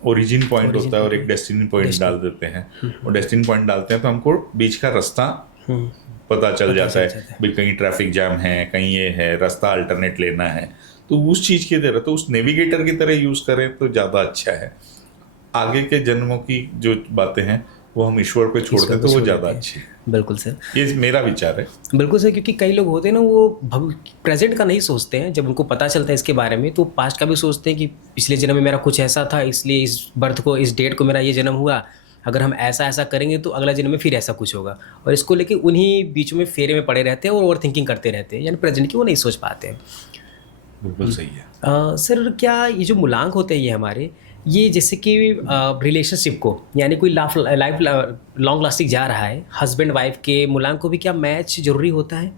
ओरिजिन पॉइंट होता है और एक डेस्टिनी पॉइंट डाल देते हैं। और डेस्टिनी पॉइंट डालते हैं तो हमको बीच का रास्ता पता चल जाता है भाई, कहीं ट्रैफिक जाम है, कहीं ये है, रास्ता अल्टरनेट लेना है। तो उस चीज की तरह, तो उस नेविगेटर की तरह यूज करें तो ज्यादा अच्छा है। आगे के जन्मों की जो बातें हैं वो हम ईश्वर पे छोड़ दें तो वो ज्यादा अच्छी है। बिल्कुल सर, ये मेरा विचार है। बिल्कुल सर, क्योंकि कई लोग होते हैं ना वो प्रेजेंट का नहीं सोचते हैं। जब उनको पता चलता है इसके बारे में तो पास्ट का भी सोचते हैं कि पिछले जन्म में मेरा कुछ ऐसा था, इसलिए इस बर्थ को, इस डेट को मेरा ये जन्म हुआ, अगर हम ऐसा ऐसा करेंगे तो अगला जन्म में फिर ऐसा कुछ होगा। और इसको लेके उन्हीं बीच में फेरे में पड़े रहते हैं और ओवर थिंकिंग करते रहते हैं, यानी प्रेजेंट की वो नहीं सोच पाते हैं। बिल्कुल सही है। सर क्या ये जो मूलांक होते हैं ये हमारे, ये जैसे कि रिलेशनशिप को, यानी कोई लाइफ लॉन्ग लास्टिंग जा रहा है, हस्बैंड वाइफ के मूलांक को भी क्या मैच जरूरी होता है?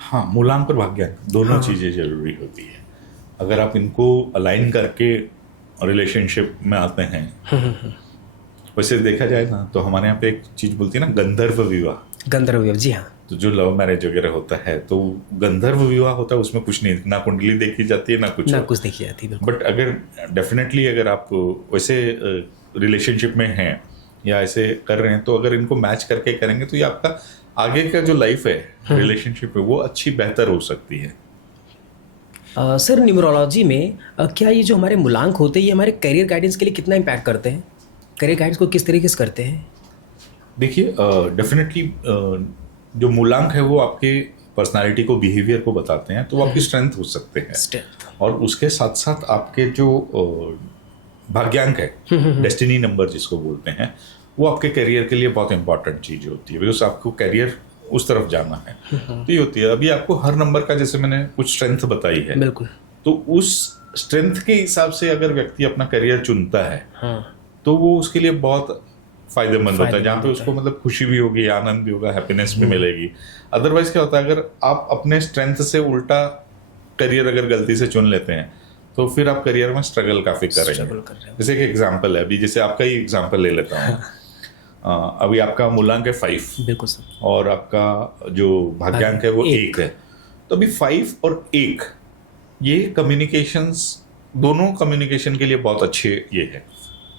हाँ, मूलांक और भाग्यांक दोनों चीज़ें जरूरी होती है। अगर आप इनको अलाइन करके रिलेशनशिप में आते हैं, वैसे देखा जाए ना तो हमारे यहाँ पे एक चीज बोलती है ना, गंधर्व विवाह। गंधर्व विवाह, जी हाँ। तो जो लव मैरिज वगैरह होता है तो गंधर्व विवाह होता है, उसमें कुछ नहीं, ना कुंडली देखी जाती है ना कुछ देखी जाती है। बट अगर डेफिनेटली अगर आप वैसे रिलेशनशिप में हैं या ऐसे कर रहे हैं तो अगर इनको मैच करके करेंगे तो ये आपका आगे का जो लाइफ है रिलेशनशिप में वो अच्छी बेहतर हो सकती है। सर न्यूमरोलॉजी में क्या ये जो हमारे मूलांक होते हैं ये हमारे करियर गाइडेंस के लिए कितना इम्पैक्ट करते हैं? करियर गाइडेंस को किस तरीके से करते हैं? देखिए, डेफिनेटली जो मूलांक है वो आपके पर्सनालिटी को, बिहेवियर को बताते हैं, तो वो आपकी स्ट्रेंथ हो सकते हैं। और उसके साथ साथ आपके जो भाग्यांक है, डेस्टिनी नंबर जिसको बोलते हैं, वो आपके करियर के लिए बहुत इंपॉर्टेंट चीज होती है, बिकॉज आपको करियर उस तरफ जाना है। तो ये होती है, अभी आपको हर नंबर का, जैसे मैंने कुछ स्ट्रेंथ बताई है, बिल्कुल, तो उस स्ट्रेंथ के हिसाब से अगर व्यक्ति अपना करियर चुनता है तो वो उसके लिए बहुत फायदेमंद होता है, जहाँ पे उसको मतलब खुशी भी होगी, आनंद भी होगा, हैप्पीनेस भी मिलेगी। अदरवाइज क्या होता है, अगर आप अपने स्ट्रेंथ से उल्टा करियर अगर गलती से चुन लेते हैं तो फिर आप करियर में स्ट्रगल काफी करेंगे। जैसे एक एग्जांपल है, अभी जैसे आपका ही एग्जांपल ले लेता हूँ। अभी आपका मूलांक है 5, बिल्कुल सर, और आपका जो भाग्यांक है वो 1 है। तो अभी 5 और 1 ये कम्युनिकेशंस, दोनों कम्युनिकेशन के लिए बहुत अच्छे ये है।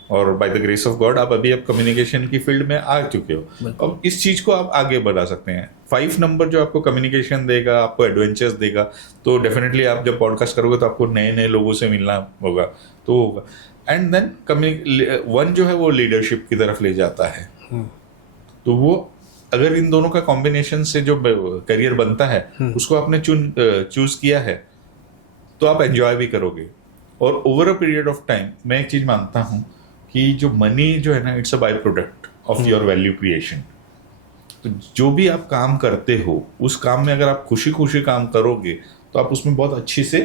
और by the grace of God आप अभी कम्युनिकेशन की फील्ड में आ चुके हो, अब इस चीज को आप आगे बढ़ा सकते हैं। 5 नंबर जो आपको कम्युनिकेशन देगा, आपको एडवेंचर्स देगा, तो डेफिनेटली आप जब पॉडकास्ट करोगे तो आपको नए नए लोगों से मिलना होगा, तो होगा। एंड देन 1 जो है वो लीडरशिप की तरफ ले जाता है। तो वो अगर इन दोनों का कॉम्बिनेशन से जो करियर बनता है उसको आपने चूज किया है तो आप एंजॉय भी करोगे। और over a period of time मैं एक चीज मानता हूँ कि जो मनी जो है ना, it's a by product of your value creation. तो जो भी आप काम करते हो उस काम में अगर आप खुशी खुशी काम करोगे तो आप उसमें बहुत अच्छी से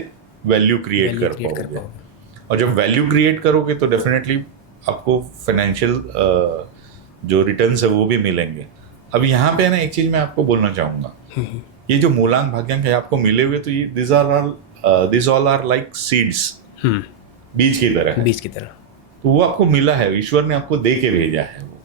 वैल्यू क्रिएट कर पाओगे। और जब वैल्यू क्रिएट करोगे तो डेफिनेटली आपको फाइनेंशियल जो रिटर्न्स है वो भी मिलेंगे। अब यहाँ पे ना एक चीज मैं आपको बोलना चाहूंगा, ये जो मूलांक भाग्यांक है आपको मिले हुए, तो ये this all are like seeds, बीज की तरह है। बीज की तरह। तो वो आपको मिला है, ईश्वर ने आपको दे के भेजा है वो,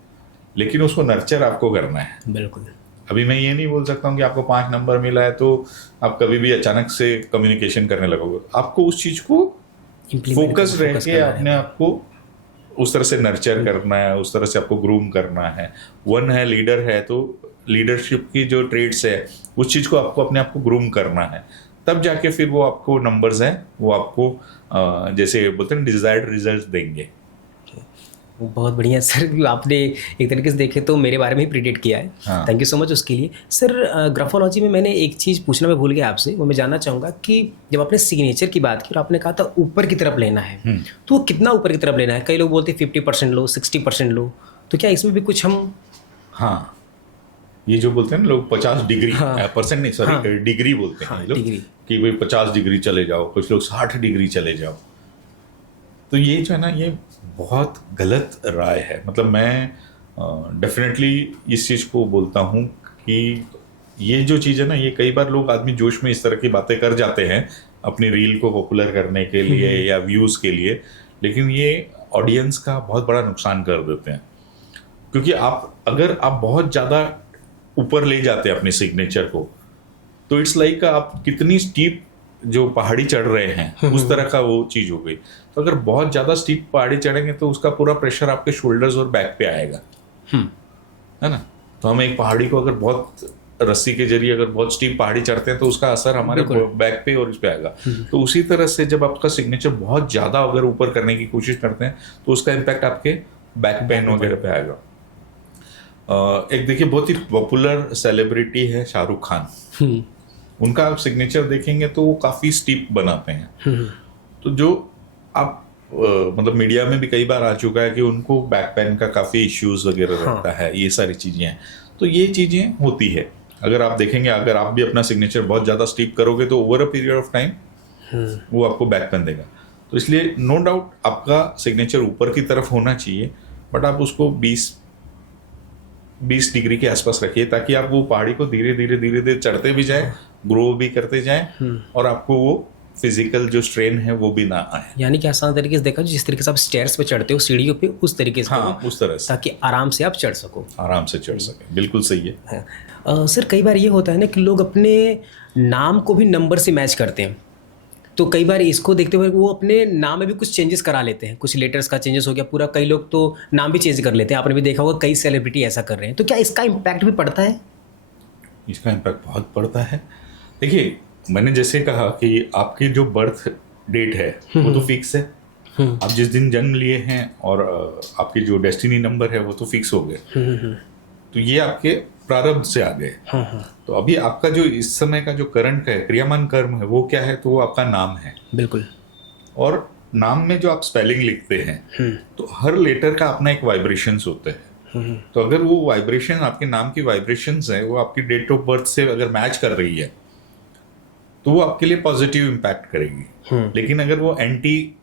लेकिन उसको नर्चर आपको करना है। बिल्कुल। अभी मैं ये नहीं बोल सकता हूँ कि आपको 5 नंबर मिला है तो आप कभी भी अचानक से कम्युनिकेशन करने लगोगे। आपको उस चीज को फोकस रह के अपने आप को उस तरह से नर्चर करना है, उस तरह से आपको ग्रूम करना है। 1 है, लीडर है, तो लीडरशिप की जो ट्रेड्स है उस चीज को आपको अपने आप को ग्रूम करना है, तब जाके फिर वो आपको नंबर्स हैं वो आपको जैसे बोलते हैं डिजायर्ड रिजल्ट देंगे। बहुत बढ़िया सर, आपने एक तरीके से देखे तो मेरे बारे में ही प्रिडिक्ट किया है। हाँ। थैंक यू सो मच उसके लिए। सर ग्राफोलॉजी में मैंने एक चीज़ पूछना मैं भूल गया आपसे, वो मैं जानना चाहूँगा कि जब आपने सिग्नेचर की बात की और आपने कहा था ऊपर की तरफ लेना है, तो वो कितना ऊपर की तरफ लेना है? कई लोग बोलते हैं 50% लो, 60% लो, तो क्या इसमें भी कुछ हम? हाँ, ये जो बोलते हैं ना लोग 50 डिग्री, परसेंट नहीं सॉरी, डिग्री बोलते हैं लोग, कि भाई 50 डिग्री चले जाओ, कुछ लोग 60 डिग्री चले जाओ। तो ये जो है ना, ये बहुत गलत राय है। मतलब मैं डेफिनेटली इस चीज़ को बोलता हूँ कि ये जो चीज़ है ना, ये कई बार लोग आदमी जोश में इस तरह की बातें कर जाते हैं अपनी रील को पॉपुलर करने के लिए या व्यूज़ के लिए, लेकिन ये ऑडियंस का बहुत बड़ा नुकसान कर देते हैं। क्योंकि अगर आप बहुत ज़्यादा ऊपर ले जाते हैं अपने सिग्नेचर को, तो इट्स लाइक आप कितनी स्टीप जो पहाड़ी चढ़ रहे हैं उस तरह का वो चीज हो गई। तो अगर बहुत ज्यादा स्टीप पहाड़ी चढ़ेंगे तो उसका पूरा प्रेशर आपके शोल्डर्स और बैक पे आएगा, है ना। तो हम एक पहाड़ी को अगर बहुत रस्सी के जरिए अगर बहुत स्टीप पहाड़ी चढ़ते हैं तो उसका असर हमारे बैक पे और इस पे आएगा। तो उसी तरह से जब आपका सिग्नेचर बहुत ज्यादा अगर ऊपर करने की कोशिश करते हैं तो उसका इम्पैक्ट आपके बैक पेन वगैरह पे आएगा। एक देखिए बहुत ही पॉपुलर सेलिब्रिटी है शाहरुख खान, उनका आप सिग्नेचर देखेंगे तो वो काफी स्टीप बनाते हैं। तो जो आप मतलब मीडिया में भी कई बार आ चुका है कि उनको बैक पेन का काफी इश्यूज वगैरह रहता है, ये सारी चीजें हैं। तो ये चीजें होती है। अगर आप देखेंगे, अगर आप भी अपना सिग्नेचर बहुत ज्यादा स्टीप करोगे तो over a period of time वो आपको बैक पेन देगा। तो इसलिए नो डाउट आपका सिग्नेचर ऊपर की तरफ होना चाहिए, बट आप उसको 20 डिग्री के आसपास रखिए, ताकि आप वो पहाड़ी को धीरे धीरे चढ़ते भी जाए, ग्रो भी करते जाएं, और आपको वो फिजिकल जो स्ट्रेन है वो भी ना आए। यानी कि आसान तरीके से देखा, जिस तरीके से आप स्टेयर्स पे चढ़ते हो सीढ़ियों पे, उस तरीके से, हाँ, उस तरह से, ताकि आराम से आप चढ़ सको, आराम से चढ़ सके। बिल्कुल सही है। सर कई बार ये होता है ना कि लोग अपने नाम को भी नंबर से मैच करते हैं, तो कई बार इसको देखते हुए वो अपने नाम में भी कुछ चेंजेस करा लेते हैं, कुछ लेटर्स का चेंजेस हो गया पूरा, कई लोग तो नाम भी चेंज कर लेते हैं। आपने भी देखा होगा कई सेलिब्रिटी ऐसा कर रहे हैं, तो क्या इसका इम्पैक्ट भी पड़ता है? इसका इम्पैक्ट बहुत पड़ता है। देखिए, मैंने जैसे कहा कि आपकी जो बर्थ डेट है वो तो फिक्स है, आप जिस दिन जन्म लिए हैं, और आपके जो डेस्टिनी नंबर है वो तो फिक्स हो गए। तो ये आपके प्रारब्ध से आ गए। तो अभी आपका जो इस समय का जो करंट है क्रियामान कर्म है वो क्या है, तो वो आपका नाम है। बिल्कुल। और नाम में जो आप स्पेलिंग लिखते हैं तो हर लेटर का अपना एक वाइब्रेशंस होता है। तो अगर वो वाइब्रेशन, आपके नाम की वाइब्रेशंस है, वो आपकी डेट ऑफ बर्थ से अगर मैच कर रही है तो वो आपके लिए पॉजिटिव इम्पैक्ट करेगी। लेकिन अगर वो एंटी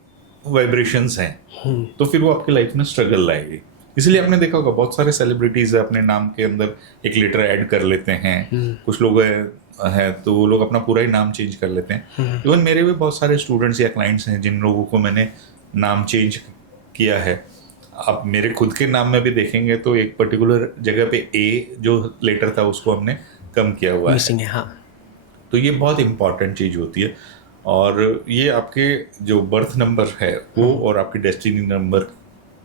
वाइब्रेशंस हैं तो फिर वो आपकी लाइफ में स्ट्रगल लाएगी। इसलिए आपने देखा होगा बहुत सारे सेलिब्रिटीज अपने नाम के अंदर एक लेटर ऐड कर लेते हैं। कुछ लोग है तो वो लोग अपना पूरा ही नाम चेंज कर लेते हैं। इवन मेरे भी बहुत सारे स्टूडेंट्स या क्लाइंट्स हैं जिन लोगों को मैंने नाम चेंज किया है। आप मेरे खुद के नाम में भी देखेंगे तो एक पर्टिकुलर जगह पे ए जो लेटर था उसको हमने कम किया हुआ है। हाँ। तो ये बहुत इंपॉर्टेंट चीज होती है। और ये आपके जो बर्थ नंबर है वो और आपकी डेस्टिनी नंबर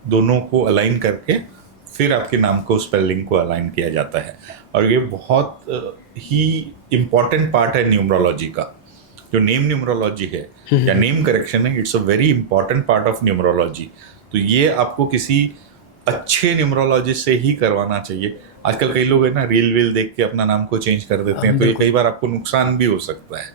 दोनों को अलाइन करके फिर आपके नाम को, स्पेलिंग को अलाइन किया जाता है। और ये बहुत ही इम्पॉर्टेंट पार्ट है न्यूमरोलॉजी का। जो नेम न्यूमरोलॉजी है या नेम करेक्शन है, it's a very important part of numerology. तो ये आपको किसी अच्छे न्यूमरोलॉजिस्ट से ही करवाना चाहिए। आजकल कई लोग है ना रील वील देख के अपना नाम को चेंज कर देते हैं, तो ये कई बार आपको नुकसान भी हो सकता है।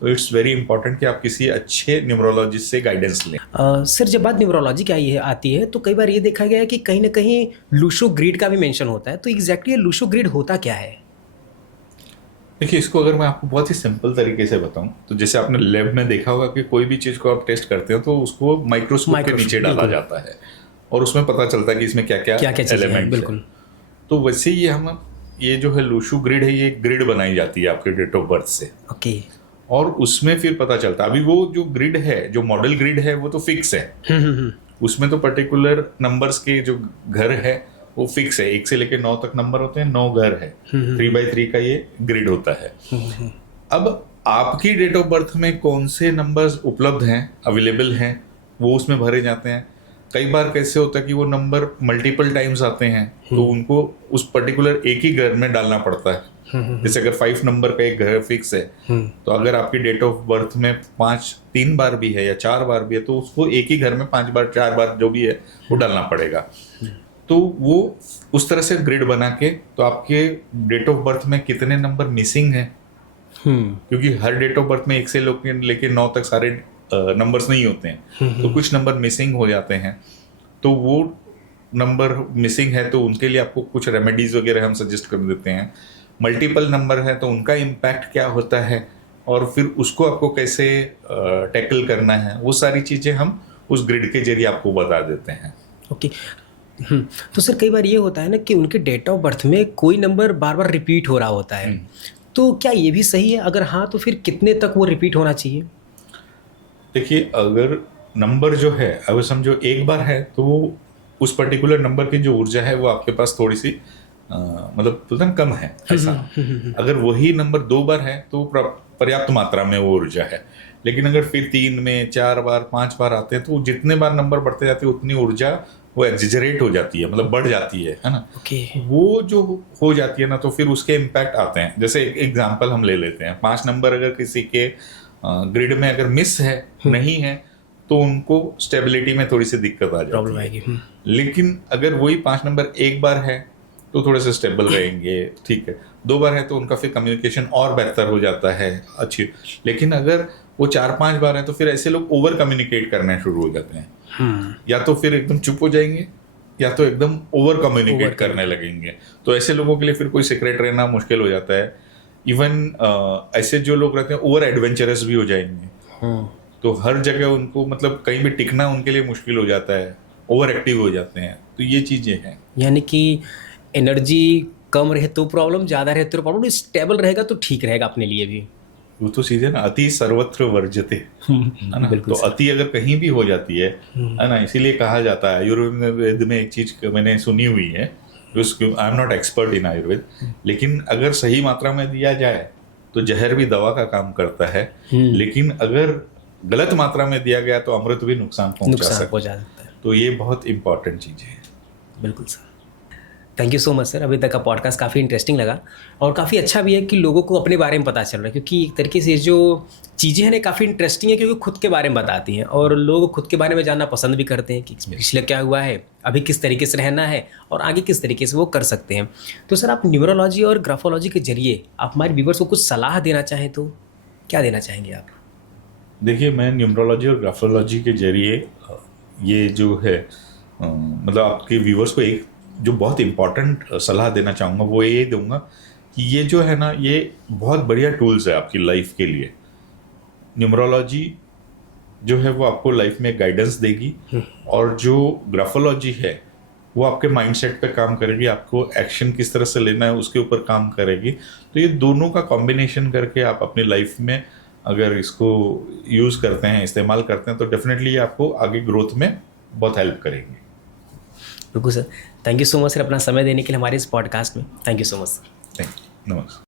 तो इट्स वेरी इंपॉर्टेंट कि आप किसी अच्छे न्यूमरोलॉजिस्ट से गाइडेंस लें। सर जब बात न्यूमरोलॉजी की आती है तो कई बार ये देखा गया है कि कहीं ना कहीं लूशो ग्रिड का भी मेंशन होता है, तो एग्जैक्टली ये लूशो ग्रिड होता क्या है? देखिए, इसको अगर मैं आपको बहुत ही सिंपल तरीके से बताऊं तो जैसे आपने लैब में देखा होगा कि कोई भी चीज़ को आप टेस्ट करते हो तो उसको माइक्रोस्कोप के नीचे डाला बिल्कुल। जाता है और उसमें पता चलता है कि इसमें क्या क्या क्या क्या चीज़ें हैं, एलिमेंट बिल्कुल। है। तो वैसे ही ये जो है लूशु ग्रिड है, ये ग्रिड बनाई जाती है आपके डेट ऑफ बर्थ से, ओके। और उसमें फिर पता चलता है। अभी वो जो ग्रिड है, जो मॉडल ग्रिड है, वो तो फिक्स है, उसमें तो पर्टिकुलर नंबर्स के जो घर है वो फिक्स है, 1 से लेकर 9 तक नंबर होते हैं, 9 घर है, 3x3 का ये ग्रिड होता है। अब आपकी डेट ऑफ बर्थ में कौन से नंबर्स उपलब्ध हैं, अवेलेबल हैं, वो उसमें भरे जाते हैं। कई बार कैसे होता है कि वो नंबर मल्टीपल टाइम्स आते हैं, तो उनको उस पर्टिकुलर एक ही घर में डालना पड़ता है। जैसे अगर 5 नंबर का एक घर फिक्स है, तो अगर आपकी डेट ऑफ बर्थ में 3 बार भी है या 4 बार भी है, तो उसको एक ही घर में 5 बार 4 बार जो भी है वो डालना पड़ेगा। तो वो उस तरह से ग्रिड बना के, तो आपके डेट ऑफ बर्थ में कितने नंबर मिसिंग हैं, क्योंकि हर डेट ऑफ बर्थ में 1 से लेके 9 तक सारे नंबर्स नहीं होते हैं, तो कुछ नंबर मिसिंग हो जाते हैं। तो वो नंबर मिसिंग है तो उनके लिए आपको कुछ रेमेडीज वगैरह हम सजेस्ट कर देते हैं। मल्टीपल नंबर है तो उनका इम्पैक्ट क्या होता है और फिर उसको आपको कैसे टैकल करना है, वो सारी चीज़ें हम उस ग्रिड के जरिए आपको बता देते हैं। ओके। तो सर कई बार ये होता है ना कि उनके डेट ऑफ बर्थ में कोई नंबर बार बार रिपीट हो रहा होता है, तो क्या ये भी सही है? अगर हाँ तो फिर कितने तक वो रिपीट होना चाहिए? देखिए, अगर नंबर जो है, अगर समझो एक बार है, तो उस पर्टिकुलर नंबर की जो ऊर्जा है वो आपके पास थोड़ी सी मतलब तुरंत कम है, ऐसा। अगर वही नंबर 2 बार है तो पर्याप्त मात्रा में वो ऊर्जा है। लेकिन अगर फिर 3 में 4 बार 5 बार आते हैं, तो जितने बार नंबर बढ़ते जाते हैं उतनी ऊर्जा वो एक्जिजरेट हो जाती है, मतलब बढ़ जाती है ना। ओके। वो जो हो जाती है ना, तो फिर उसके इम्पैक्ट आते हैं। जैसे एक एग्जांपल हम ले लेते हैं, 5 नंबर अगर किसी के ग्रिड में अगर मिस है, नहीं है, तो उनको स्टेबिलिटी में थोड़ी सी दिक्कत आ प्रॉब्लम जाती है। आएगी। लेकिन अगर वही 5 नंबर एक बार है तो थोड़े से स्टेबल रहेंगे, ठीक है। 2 बार है तो उनका फिर कम्युनिकेशन और बेहतर हो जाता है, अच्छी। लेकिन अगर वो 4-5 बार है तो फिर ऐसे लोग ओवर कम्युनिकेट करना शुरू हो जाते हैं, या तो फिर एकदम चुप हो जाएंगे या तो एकदम ओवर कम्युनिकेट करने लगेंगे। तो ऐसे लोगों के लिए फिर कोई सीक्रेट रहना मुश्किल हो जाता है। इवन ऐसे जो लोग रहते हैं ओवर एडवेंचरस भी हो जाएंगे, तो हर जगह उनको मतलब कहीं भी टिकना उनके लिए मुश्किल हो जाता है, ओवर एक्टिव हो जाते हैं। तो ये चीज़ें हैं। यानी कि एनर्जी कम रहे तो प्रॉब्लम, ज़्यादा रहे तो प्रॉब्लम, स्टेबल रहेगा तो ठीक रहेगा अपने लिए भी। वो तो सीधे ना, अति सर्वत्र वर्जते, है ना। तो अति अगर कहीं भी हो जाती है ना, इसीलिए कहा जाता है आयुर्वेद में एक चीज मैंने सुनी हुई है, I am not expert in Ayurveda, लेकिन अगर सही मात्रा में दिया जाए तो जहर भी दवा का काम करता है, लेकिन अगर गलत मात्रा में दिया गया तो अमृत भी नुकसान पहुंचा सकता है। तो ये बहुत इंपॉर्टेंट चीज़ है। बिल्कुल sir, thank you so much sir. अभी तक का पॉडकास्ट काफ़ी इंटरेस्टिंग लगा और काफ़ी अच्छा भी है कि लोगों को अपने बारे में पता चल रहा है, क्योंकि एक तरीके से जो चीज़ें हैं ना काफ़ी इंटरेस्टिंग है, क्योंकि खुद के बारे में बताती हैं और लोग खुद के बारे में जानना पसंद भी करते हैं कि पिछले क्या हुआ है, अभी किस तरीके से रहना है और आगे किस तरीके से वो कर सकते हैं। तो सर आप न्यूमरोलॉजी और ग्राफोलॉजी के जरिए आप हमारे व्यूवर्स को कुछ सलाह देना चाहें तो क्या देना चाहेंगे आप? देखिए, मैं न्यूमरोलॉजी और ग्राफोलॉजी के जरिए ये जो है मतलब आपके व्यूवर्स को एक जो बहुत इंपॉर्टेंट सलाह देना चाहूँगा वो ये दूंगा कि ये जो है ना, ये बहुत बढ़िया टूल्स है आपकी लाइफ के लिए। न्यूमरोलॉजी जो है वो आपको लाइफ में गाइडेंस देगी, और जो ग्राफोलॉजी है वो आपके माइंडसेट पे काम करेगी, आपको एक्शन किस तरह से लेना है उसके ऊपर काम करेगी। तो ये दोनों का कॉम्बिनेशन करके आप अपनी लाइफ में अगर इसको यूज़ करते हैं, इस्तेमाल करते हैं, तो डेफिनेटली ये आपको आगे ग्रोथ में बहुत हेल्प करेंगे। बिल्कुल sir, thank you so much sir अपना समय देने के लिए हमारे इस पॉडकास्ट में। Thank you so much sir. Thank you, नमस्कार।